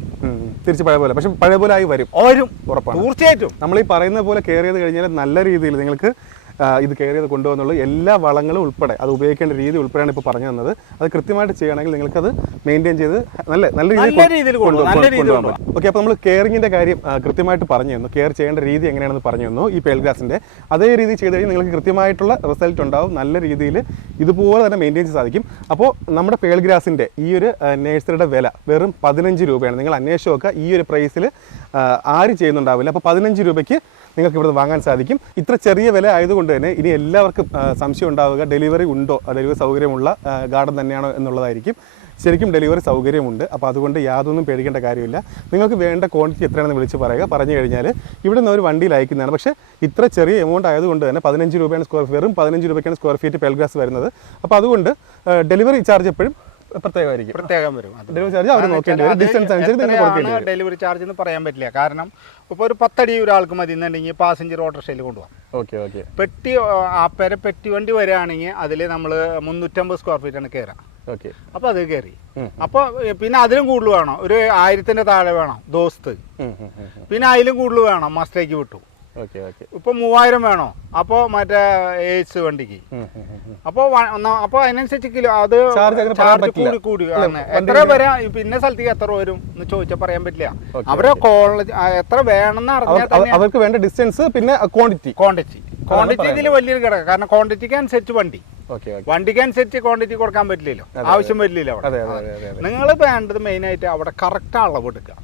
തിരിച്ച് പഴയ പോലെ. പക്ഷെ പഴയ പോലെ ആയി വരും, ഉറപ്പാണ്. തീർച്ചയായിട്ടും നമ്മൾ ഈ പറയുന്ന പോലെ കെയർ ചെയ്ത് കഴിഞ്ഞാൽ നല്ല രീതിയിൽ നിങ്ങൾക്ക് ഇത് കെയർ ചെയ്ത് കൊണ്ടുപോകുന്നുള്ള എല്ലാ വളങ്ങളും ഉൾപ്പെടെ അത് ഉപയോഗിക്കേണ്ട രീതി ഉൾപ്പെടെയാണ് ഇപ്പോൾ പറഞ്ഞു തന്നത്. അത് കൃത്യമായിട്ട് ചെയ്യണമെങ്കിൽ നിങ്ങൾക്കത് മെയിൻറ്റെയിൻ ചെയ്ത് നല്ല രീതിയിൽ കൊണ്ടുപോകാം. ഓക്കെ, അപ്പോൾ നമ്മൾ കെയറിങ്ങിൻ്റെ കാര്യം കൃത്യമായിട്ട് പറഞ്ഞു തന്നു. കെയർ ചെയ്യേണ്ട രീതി എങ്ങനെയാണെന്ന് പറഞ്ഞു തന്നു. ഈ പേൾ ഗ്രാസിൻ്റെ അതേ രീതി ചെയ്ത് കഴിഞ്ഞാൽ നിങ്ങൾക്ക് കൃത്യമായിട്ടുള്ള റിസൾട്ട് ഉണ്ടാവും. നല്ല രീതിയിൽ ഇതുപോലെ തന്നെ മെയിൻറ്റെയിൻ ചെയ്യാൻ സാധിക്കും. അപ്പോൾ നമ്മുടെ പേൾ ഗ്രാസിൻ്റെ ഈ ഒരു നേഴ്സറിയുടെ വില വെറും 15 രൂപയാണ്. നിങ്ങൾ അന്വേഷിച്ച് നോക്കുക. ഈ ഒരു പ്രൈസിൽ ആരും ചെയ്യുന്നുണ്ടാവില്ല. അപ്പോൾ 15 രൂപയ്ക്ക് നിങ്ങൾക്ക് ഇവിടെ വാങ്ങാൻ സാധിക്കും. ഇത്ര ചെറിയ വില ആയതുകൊണ്ട് തന്നെ ഇനി എല്ലാവർക്കും സംശയം ഉണ്ടാവുക ഡെലിവറി ഉണ്ടോ, ഡെലിവറി സൗകര്യമുള്ള ഗാർഡൻ തന്നെയാണോ എന്നുള്ളതായിരിക്കും. ശരിക്കും ഡെലിവറി സൗകര്യമുണ്ട്. അപ്പോൾ അതുകൊണ്ട് യാതൊന്നും പേടിക്കേണ്ട കാര്യമില്ല. നിങ്ങൾക്ക് വേണ്ട ക്വാണ്ടിറ്റി എത്രയാണെന്ന് വിളിച്ച് പറയുക. പറഞ്ഞു കഴിഞ്ഞാൽ ഇവിടെ നിന്ന് ഒരു വണ്ടിയിൽ അയക്കുന്നതാണ്. പക്ഷേ ഇത്ര ചെറിയ എമൗണ്ട് ആയതുകൊണ്ട് തന്നെ 15 രൂപയാണ് വെറും 15 രൂപയ്ക്കാണ് സ്ക്വയർ ഫീറ്റ് പേൾ ഗ്രാസ് വരുന്നത്. അപ്പോൾ അതുകൊണ്ട് ഡെലിവറി ചാർജ് എപ്പോഴും പ്രത്യേകം വരും. ഡെലിവറി ചാർജ് അവർ നോക്കേണ്ടി വരും. ഡിസ്റ്റൻസ് അനുസരിച്ച് ഡെലിവറി ചാർജ് എന്ന് പറയാൻ പറ്റില്ല. കാരണം ഇപ്പോൾ ഒരു 10 അടി ഒരാൾക്ക് മതി എന്നുണ്ടെങ്കിൽ പാസഞ്ചർ ഓട്ടോറിക്ഷയിൽ കൊണ്ടുപോകാം. ഓക്കെ പെട്ടി ആപ്പേരെ പെട്ടി വണ്ടി വരികയാണെങ്കിൽ അതിൽ നമ്മൾ 350 സ്ക്വയർ ഫീറ്റാണ് കയറാം. ഓക്കെ, അപ്പോൾ അത് കയറി. അപ്പോൾ പിന്നെ അതിലും കൂടുതൽ വേണം, ഒരു 1000-ന്റെ താഴെ വേണം ദോസ്ത്. പിന്നെ അതിലും കൂടുതൽ വേണം മസ്റ്റേക്ക് വിട്ടു. ഇപ്പൊ 3000 വേണോ, അപ്പോ മറ്റേ ഏസ് വണ്ടിക്ക്. അപ്പൊ അതിനനുസരിച്ച് കിലോ അത് ചാർജ് കൂടി എത്ര വരാ. പിന്നെ സ്ഥലത്തേക്ക് എത്ര വരും എന്ന് ചോദിച്ചാൽ പറയാൻ പറ്റില്ല. അവരെ കോളേജ് എത്ര വേണമെന്ന് അറിഞ്ഞാൽ അവർക്ക് വേണ്ട ഡിസ്റ്റൻസ്, പിന്നെ ക്വാണ്ടിറ്റി ഇതിൽ വലിയൊരു ഘടകം. കാരണം ക്വാണ്ടിറ്റിക്ക് അനുസരിച്ച് വണ്ടിക്ക് അനുസരിച്ച് ക്വാണ്ടിറ്റി കൊടുക്കാൻ പറ്റില്ലല്ലോ, ആവശ്യം വരില്ലല്ലോ അവിടെ. നിങ്ങൾ വേണ്ടത് മെയിനായിട്ട് അവിടെ കറക്റ്റ് അളവ് എടുക്കുക.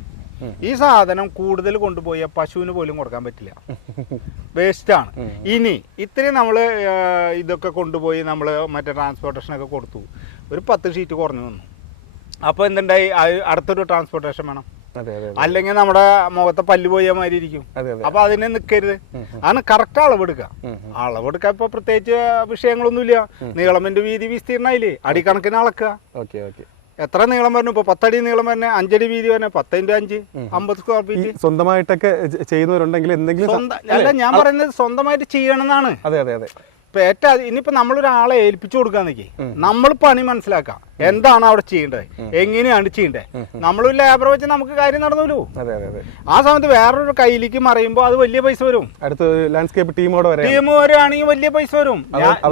ഈ സാധനം കൂടുതൽ കൊണ്ടുപോയ പശുവിന് പോലും കൊടുക്കാൻ പറ്റില്ല, വേസ്റ്റാണ്. ഇനി ഇത്രയും നമ്മൾ ഇതൊക്കെ കൊണ്ടുപോയി നമ്മൾ മറ്റേ ട്രാൻസ്പോർട്ടേഷനൊക്കെ കൊടുത്തു, ഒരു 10 ഷീറ്റ് കുറഞ്ഞു വന്നു. അപ്പോൾ എന്തുണ്ടായി, അടുത്തൊരു ട്രാൻസ്പോർട്ടേഷൻ വേണം. അല്ലെങ്കിൽ നമ്മുടെ മുഖത്തെ പല്ല് പോയ മാതിരി ഇരിക്കും. അപ്പൊ അതിനെ നിൽക്കരുത്. ആണ് കറക്റ്റ് അളവെടുക്കുക. അളവെടുക്കാൻ ഇപ്പൊ പ്രത്യേകിച്ച് വിഷയങ്ങളൊന്നുമില്ല. നീളമിന്റെ വീതി വിസ്തീർണ്ണയില്ലേ, അടിക്കണക്കിന് അളക്കുക. എത്ര നീളം പറഞ്ഞു, ഇപ്പൊ 10 അടി നീളം തന്നെ, 5 അടി വീതി തന്നെ, 10x5 50 സ്ക്വയർ ഫീറ്റ്. സ്വന്തമായിട്ടൊക്കെ ചെയ്യുന്നവരുണ്ടെങ്കിൽ എന്തെങ്കിലും അല്ല, ഞാൻ പറയുന്നത് സ്വന്തമായിട്ട് ചെയ്യണമെന്നാണ്. ഇപ്പൊ ഇനിയിപ്പോ നമ്മളൊരാളെ ഏൽപ്പിച്ചു കൊടുക്കാൻ നിൽക്കി, നമ്മൾ പണി മനസ്സിലാക്കാം, എന്താണ് അവിടെ ചെയ്യേണ്ടത്, എങ്ങനെയാണ് ചെയ്യേണ്ടത്. നമ്മൾ ലേബർ വെച്ച് നമുക്ക് കാര്യം നടന്നല്ലോ. ആ സമയത്ത് വേറൊരു കയ്യിലേക്ക് മറിയുമ്പോ അത് വലിയ പൈസ വരും. അടുത്ത ലാൻഡ്സ്കേപ്പ് ടീം വരികയാണെങ്കിൽ വലിയ പൈസ വരും.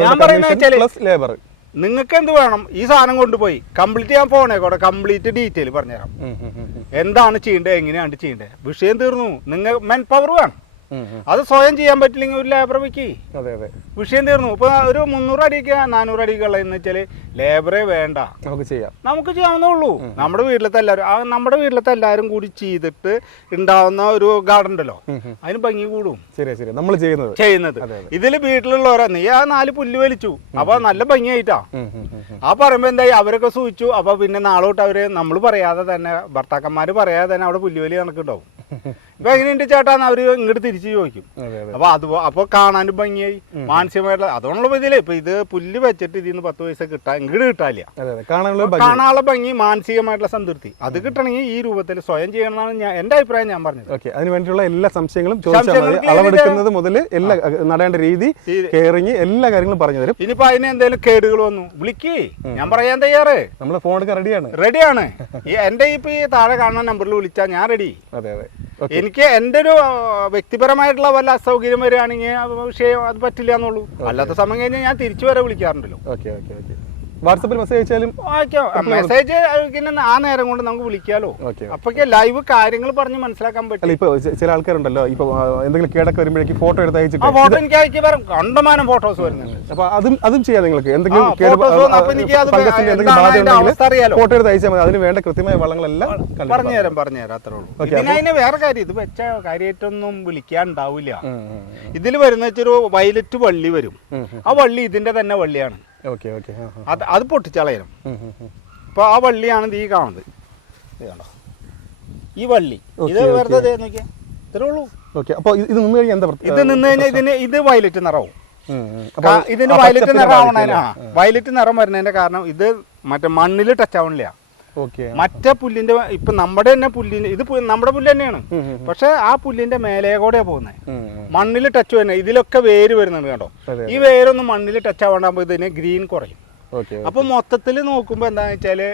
ഞാൻ പറയുന്നത് നിങ്ങൾക്ക് എന്ത് വേണം, ഈ സാധനം കൊണ്ടുപോയി കംപ്ലീറ്റ് ചെയ്യാൻ പോണേക്കോട്ടെ, കംപ്ലീറ്റ് ഡീറ്റെയിൽ പറഞ്ഞുതരാം. എന്താണ് ചെയ്യേണ്ടത്, എങ്ങനെയാണ് ചെയ്യേണ്ടത്, വിഷയം തീർന്നു. നിങ്ങൾ മെൻ പവർ വേണം. അത് സ്വയം ചെയ്യാൻ പറ്റില്ലെങ്കിൽ ഒരു ലേബർ വെക്കി, അതെ അതെ, വിഷയം തീർന്നു. ഇപ്പൊ ഒരു 300 അടിക്ക് 400 അടിക്കുള്ള എന്ന് വെച്ചാല് ലേബറേ വേണ്ട, നമുക്ക് ചെയ്യാവുന്നേ ഉള്ളൂ. നമ്മുടെ വീട്ടിലത്തെ എല്ലാവരും കൂടി ചെയ്തിട്ട് ഉണ്ടാവുന്ന ഒരു ഗാർഡൻ ഉണ്ടല്ലോ, അതിന് ഭംഗി കൂടും നമ്മൾ ചെയ്യുന്നത്. ഇതില് വീട്ടിലുള്ളവരാ നീ ആ 4 പുല്ല് വലിച്ചു, അപ്പൊ നല്ല ഭംഗിയായിട്ടാ. ആ പറയുമ്പോ എന്തായി, അവരൊക്കെ സൂചിച്ചു. അപ്പൊ പിന്നെ നാളെ തൊട്ട് അവര് നമ്മൾ പറയാതെ തന്നെ, ഭർത്താക്കന്മാര് പറയാതെ തന്നെ അവിടെ പുല്ലുവലി കണക്കുണ്ടാവും. ഇപ്പൊ എങ്ങനെയുണ്ട് ചേട്ടാന്ന് അവര് ഇങ്ങോട്ട് തിരിച്ചു ചോദിക്കും. അപ്പൊ കാണാനും ഭംഗിയായി, മാനസികമായിട്ടുള്ള അതുകൊണ്ടുള്ള ഇതില് ഇപ്പൊ ഇത് പുല്ല് വെച്ചിട്ട് ഇതിന്ന് 10 പൈസ ഇങ്ങോട്ട് കിട്ടാനില്ല. കാണാനുള്ള ഭംഗി, മാനസികമായിട്ടുള്ള സംതൃപ്തി അത് കിട്ടണമെങ്കിൽ ഈ രൂപത്തിൽ സ്വയം ചെയ്യണമെന്നാണ് എന്റെ അഭിപ്രായം ഞാൻ പറഞ്ഞത്. അതിന് വേണ്ടിയുള്ള എല്ലാ സംശയങ്ങളും അളവെടുക്കുന്നത് മുതൽ എല്ലാ നടേണ്ട രീതി, കെയറിങ്, എല്ലാ കാര്യങ്ങളും പറഞ്ഞു തരും. ഇനിയിപ്പോ അതിന് എന്തെങ്കിലും കേടുകൾ വന്നു വിളിക്കേ, ഞാൻ പറയാൻ തയ്യാറ്. നമ്മള് ഫോൺ എടുക്കാൻ റെഡിയാണ്. എന്റെ ഇപ്പൊ ഈ താഴെ കാണുന്ന നമ്പറിൽ വിളിച്ചാൽ ഞാൻ റെഡി. എനിക്ക് എന്റെ ഒരു വ്യക്തിപരമായിട്ടുള്ള വല്ല അസൗകര്യം വരികയാണെങ്കിൽ വിഷയം അത് പറ്റില്ല എന്നുള്ളൂ. അല്ലാത്ത സമയം കഴിഞ്ഞാൽ ഞാൻ തിരിച്ചു വരെ വിളിക്കാറുണ്ടല്ലോ. വാട്സാപ്പിൽ മെസ്സേജ് അയച്ചാലും മെസ്സേജ് ആ നേരം കൊണ്ട് നമുക്ക് വിളിക്കാലോ. അപ്പൊക്കെ ലൈവ് കാര്യങ്ങൾ പറഞ്ഞ് മനസ്സിലാക്കാൻ പറ്റും. ഇപ്പൊ ചില ആൾക്കാരുണ്ടല്ലോ, ഇപ്പൊ എന്തെങ്കിലും കേടൊക്കെ വരുമ്പോഴേക്ക് ഫോട്ടോ എടുത്ത് അയച്ചിട്ട് ഫോട്ടോ എനിക്ക് അയച്ചു വരും, കണ്ടമാനം ഫോട്ടോസ് വരുന്നുണ്ട്. അപ്പൊ അതും ചെയ്യാം. നിങ്ങൾക്ക് എന്തെങ്കിലും ഫോട്ടോ എടുത്ത് അയച്ചാൽ മതി. അതിന് വേണ്ട കൃത്യമായ വളങ്ങളെല്ലാം പറഞ്ഞുതരാം അത്രേ ഉള്ളൂ. ഇതിനതിന് വേറെ കാര്യം, ഇത് വെച്ച കാര്യമായിട്ടൊന്നും വിളിക്കാണ്ടാവില്ല. ഇതിൽ വരുന്ന വെച്ചൊരു വയലറ്റ് വള്ളി വരും. ആ വള്ളി ഇതിന്റെ തന്നെ വള്ളിയാണ്. അത് പൊട്ടിച്ചളയണം. അപ്പൊ ആ വള്ളിയാണ് ഈ കാണുന്നത്. ഈ വള്ളി ഇത് വെറുതെ നോക്കിയാ ഇത്രേ ഉള്ളൂ. ഇത് നിന്ന് കഴിഞ്ഞാൽ ഇത് വയലറ്റ് നിറവും. ഇതിന് വയലറ്റ് നിറം വയലറ്റ് നിറം വരുന്നതിന്റെ കാരണം ഇത് മറ്റേ മണ്ണിൽ ടച്ച് ആവണില്ല. മറ്റേ പുല്ലിന്റെ ഇപ്പൊ നമ്മുടെ തന്നെ പുല്ലിന്റെ ഇത് നമ്മുടെ പുല്ല് തന്നെയാണ്, പക്ഷെ ആ പുല്ലിന്റെ മേലെ കൂടെയാ പോകുന്നത്. മണ്ണിൽ ടച്ച് വരുന്നത് ഇതിലൊക്കെ വേര് വരുന്നുണ്ട് കേട്ടോ. ഈ വേരൊന്നും മണ്ണിൽ ടച്ച് ആവാണ്ടാകുമ്പോ ഇതിന് ഗ്രീൻ കുറയും. അപ്പൊ മൊത്തത്തിൽ നോക്കുമ്പോ എന്താന്ന് വെച്ചാല്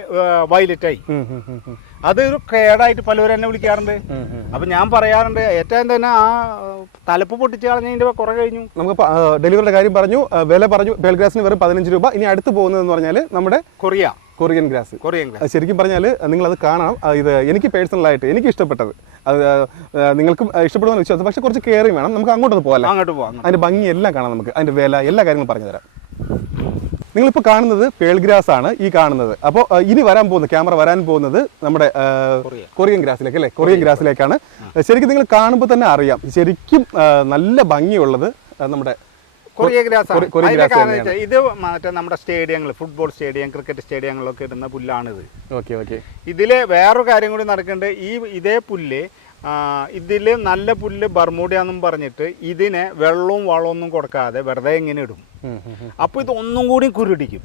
വയലറ്റ് ആയി. അതൊരു കേടായിട്ട് പലവരും എന്നെ വിളിക്കാറുണ്ട്. അപ്പൊ ഞാൻ പറയാറുണ്ട്, ഏറ്റവും തന്നെ ആ തലപ്പ് പൊട്ടിച്ച് കളഞ്ഞതിന്റെ കുറെ കഴിഞ്ഞു. നമുക്ക് ഡെലിവറിയുടെ കാര്യം പറഞ്ഞു, വില പറഞ്ഞു. പേൾഗ്രാസിന് വെറും 15 രൂപ. ഇനി അടുത്ത് പോകുന്നതെന്ന് പറഞ്ഞാൽ നമ്മുടെ കൊറിയൻ ഗ്രാസ്. ശരിക്കും പറഞ്ഞാൽ നിങ്ങൾ അത് കാണണം. ഇത് എനിക്ക് പേഴ്സണലായിട്ട് എനിക്ക് ഇഷ്ടപ്പെട്ടത്, അത് നിങ്ങൾക്കും ഇഷ്ടപ്പെടുന്ന വിശ്വാസം. പക്ഷെ കുറച്ച് കെയറിങ് വേണം. നമുക്ക് അങ്ങോട്ട് പോകാം. അതിന്റെ ഭംഗി എല്ലാം കാണാം. നമുക്ക് അതിന്റെ വില എല്ലാ കാര്യങ്ങളും പറഞ്ഞു തരാം. നിങ്ങളിപ്പോൾ കാണുന്നത് പേൾ ഗ്രാസ് ആണ് ഈ കാണുന്നത്. അപ്പോൾ ഇനി ക്യാമറ വരാൻ പോകുന്നത് നമ്മുടെ കൊറിയൻ ഗ്രാസിലേക്ക് അല്ലേ, കൊറിയൻ ഗ്രാസിലേക്കാണ്. ശരിക്കും നിങ്ങൾ കാണുമ്പോൾ തന്നെ അറിയാം, ശരിക്കും നല്ല ഭംഗിയുള്ളത് നമ്മുടെ കൊറിയൻ ഗ്രാസ്. ഇത് മറ്റേ നമ്മുടെ സ്റ്റേഡിയങ്ങൾ, ഫുട്ബോൾ സ്റ്റേഡിയം, ക്രിക്കറ്റ് സ്റ്റേഡിയങ്ങളിലൊക്കെ ഇടുന്ന പുല്ലാണിത്. ഇതില് വേറൊരു കാര്യം കൂടി നടക്കുന്നുണ്ട്. ഇതേ പുല്ല് ഇതിൽ നല്ല പുല്ല് ബർമൂഡയാന്നും പറഞ്ഞിട്ട് ഇതിനെ വെള്ളവും വളമൊന്നും കൊടുക്കാതെ വെറുതെ ഇങ്ങനെ ഇടും. അപ്പൊ ഇത് ഒന്നും കൂടി കുരുടിക്കും.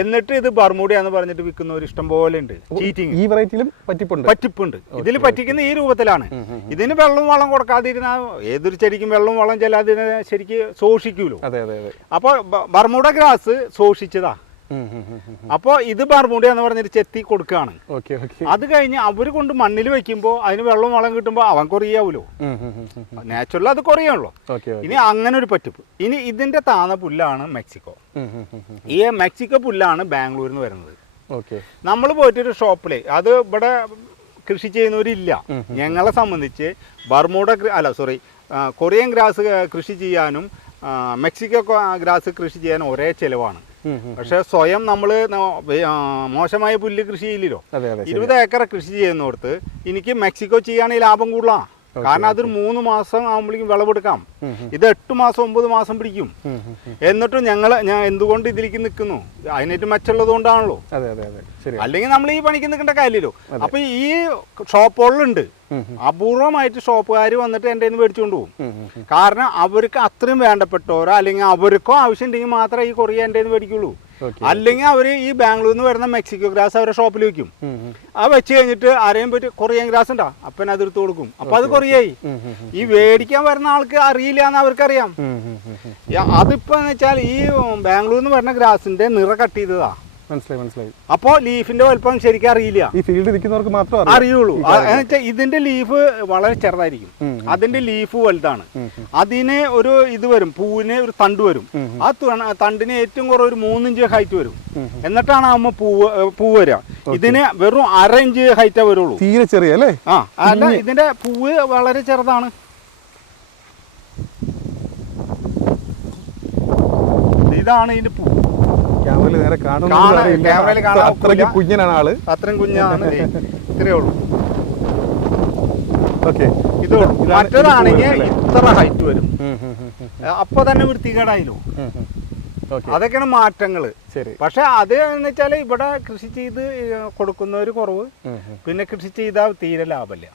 എന്നിട്ട് ഇത് ബർമൂഡയാന്ന് പറഞ്ഞിട്ട് വിൽക്കുന്നവർ ഇഷ്ടം പോലെ ഉണ്ട്. ചീറ്റിങ് ഈ വെറൈറ്റിയിലും പറ്റിപ്പുണ്ട്. ഇതിൽ പറ്റിക്കുന്ന ഈ രൂപത്തിലാണ്. ഇതിന് വെള്ളവും വളം കൊടുക്കാതിരുന്ന ഏതൊരു ചെടിക്കും വെള്ളവും വളം ചെല്ലാതിരുന്ന ശരിക്ക് സൂക്ഷിക്കൂലോ. അപ്പൊ ബർമൂഡ ഗ്രാസ് സൂക്ഷിച്ചതാ. അപ്പൊ ഇത് ബർമൂഡ എന്ന് പറഞ്ഞിട്ട് ചെത്തി കൊടുക്കുകയാണ്. അത് കഴിഞ്ഞ് അവര് കൊണ്ട് മണ്ണിൽ വെക്കുമ്പോ അതിന് വെള്ളം വളം കിട്ടുമ്പോ അവൻ കുറയാവൂലോ, നാച്ചുറൽ അത് കുറയാണല്ലോ. ഇനി അങ്ങനെ ഒരു പറ്റിപ്പ്. ഇനി ഇതിന്റെ താന്ന പുല്ലാണ് മെക്സിക്കോ. ഈ മെക്സിക്കോ പുല്ലാണ് ബാംഗ്ലൂരിൽ നിന്ന് വരുന്നത്. നമ്മൾ പോയിട്ടൊരു ഷോപ്പില് അത് ഇവിടെ കൃഷി ചെയ്യുന്നവരില്ല. ഞങ്ങളെ സംബന്ധിച്ച് കൊറിയൻ ഗ്രാസ് കൃഷി ചെയ്യാനും മെക്സിക്കോ ഗ്രാസ് കൃഷി ചെയ്യാനും ഒരേ ചെലവാണ്. പക്ഷെ സ്വയം നമ്മള് മോശമായ പുല്ല് കൃഷി ചെയ്യില്ലല്ലോ. 20 ഏക്കർ കൃഷി ചെയ്യുന്നിടത്ത് എനിക്ക് മെക്സിക്കോ ചെയ്യുകയാണെങ്കിൽ ലാഭം കൂടുതലാണ്. കാരണം അതൊരു 3 മാസം ആകുമ്പോഴേക്കും വിളവെടുക്കാം. ഇത് 8 മാസം 9 മാസം പിടിക്കും. എന്നിട്ടും ഞാൻ എന്തുകൊണ്ട് ഇതിലേക്ക് നിൽക്കുന്നു, അതിനായിട്ട് മെച്ചമുള്ളത് കൊണ്ടാണല്ലോ. അല്ലെങ്കിൽ നമ്മൾ ഈ പണിക്ക് നിൽക്കേണ്ട കാര്യമില്ലല്ലോ. അപ്പൊ ഈ ഷോപ്പുകളിലുണ്ട്, അപൂർവമായിട്ട് ഷോപ്പുകാർ വന്നിട്ട് എൻ്റെ നിന്ന് മേടിച്ചുകൊണ്ട് പോകും. കാരണം അവർക്ക് അത്രയും വേണ്ടപ്പെട്ടവരോ അല്ലെങ്കിൽ അവർക്കോ ആവശ്യം ഉണ്ടെങ്കിൽ മാത്രമേ ഈ കൊറിയ എൻ്റെ നിന്ന് മേടിക്കുള്ളൂ. അല്ലെങ്കിൽ അവര് ഈ ബാംഗ്ലൂരിൽ നിന്ന് വരുന്ന മെക്സിക്കോ ഗ്രാസ് അവരെ ഷോപ്പിൽ വെക്കും. അത് വെച്ച് കഴിഞ്ഞിട്ട് ആരെയും പറ്റി കൊറിയൻ ഗ്രാസ് ഉണ്ടാ അപ്പൻ അത് എടുത്ത് കൊടുക്കും. അപ്പൊ അത് കൊറിയായി. ഈ മേടിക്കാൻ വരുന്ന ആൾക്ക് അറിയില്ല എന്ന് അവർക്കറിയാം. അതിപ്പോ എന്ന് വെച്ചാൽ ഈ ബാംഗ്ലൂരിൽ നിന്ന് വരുന്ന ഗ്രാസിന്റെ നിറ കട്ട് ചെയ്തതാ. മനസ്സിലായി. അപ്പോ ലീഫിന്റെ വലുപ്പം ശരിക്കും അറിയില്ല, ഈ ഫീൽഡിൽ നിൽക്കുന്നവർക്ക് മാത്രമേ അറിയുള്ളൂ. എന്നുവെച്ചാൽ ഇതിന്റെ ലീഫ് വളരെ ചെറുതായിരിക്കും, അതിന്റെ ലീഫ് വലുതാണ്. അതിന് ഒരു ഇത് വരും, പൂവിന് ഒരു തണ്ട് വരും. ആ തണ്ടിന് ഏറ്റവും കുറവ് ഒരു 3 ഇഞ്ച് ഹൈറ്റ് വരും. എന്നിട്ടാണ് ആകുമ്പോ പൂവ് വരിക. ഇതിന് വെറും 1/2 ഇഞ്ച് ഹൈറ്റേ വരുള്ളൂ. തീരെ ചെറിയ അല്ലേ? അല്ല, ഇതിന്റെ പൂവ് വളരെ ചെറുതാണ്. ഇതാണ് ഇതിന്റെ പൂ. ക്യാമറയിൽ നേരെ ക്യാമറയിൽ കാണാൻ അത്രയ്ക്ക് കുഞ്ഞനാണ് ആള്. അത്രയും കുഞ്ഞാണ്. ഇത്രയേ ഉള്ളൂ. ഓക്കെ. ഇത് മറ്റേതാണെങ്കിൽ ഇത്ര ഹൈറ്റ് വരും. അപ്പൊ തന്നെ വൃത്തികേടായാലോ. അതൊക്കെയാണ് മാറ്റങ്ങള്. പക്ഷെ അത് എന്ന് വെച്ചാല് ഇവിടെ കൃഷി ചെയ്ത് കൊടുക്കുന്നവര് കുറവ്, പിന്നെ കൃഷി ചെയ്താൽ തീരെ ലാഭമില്ല.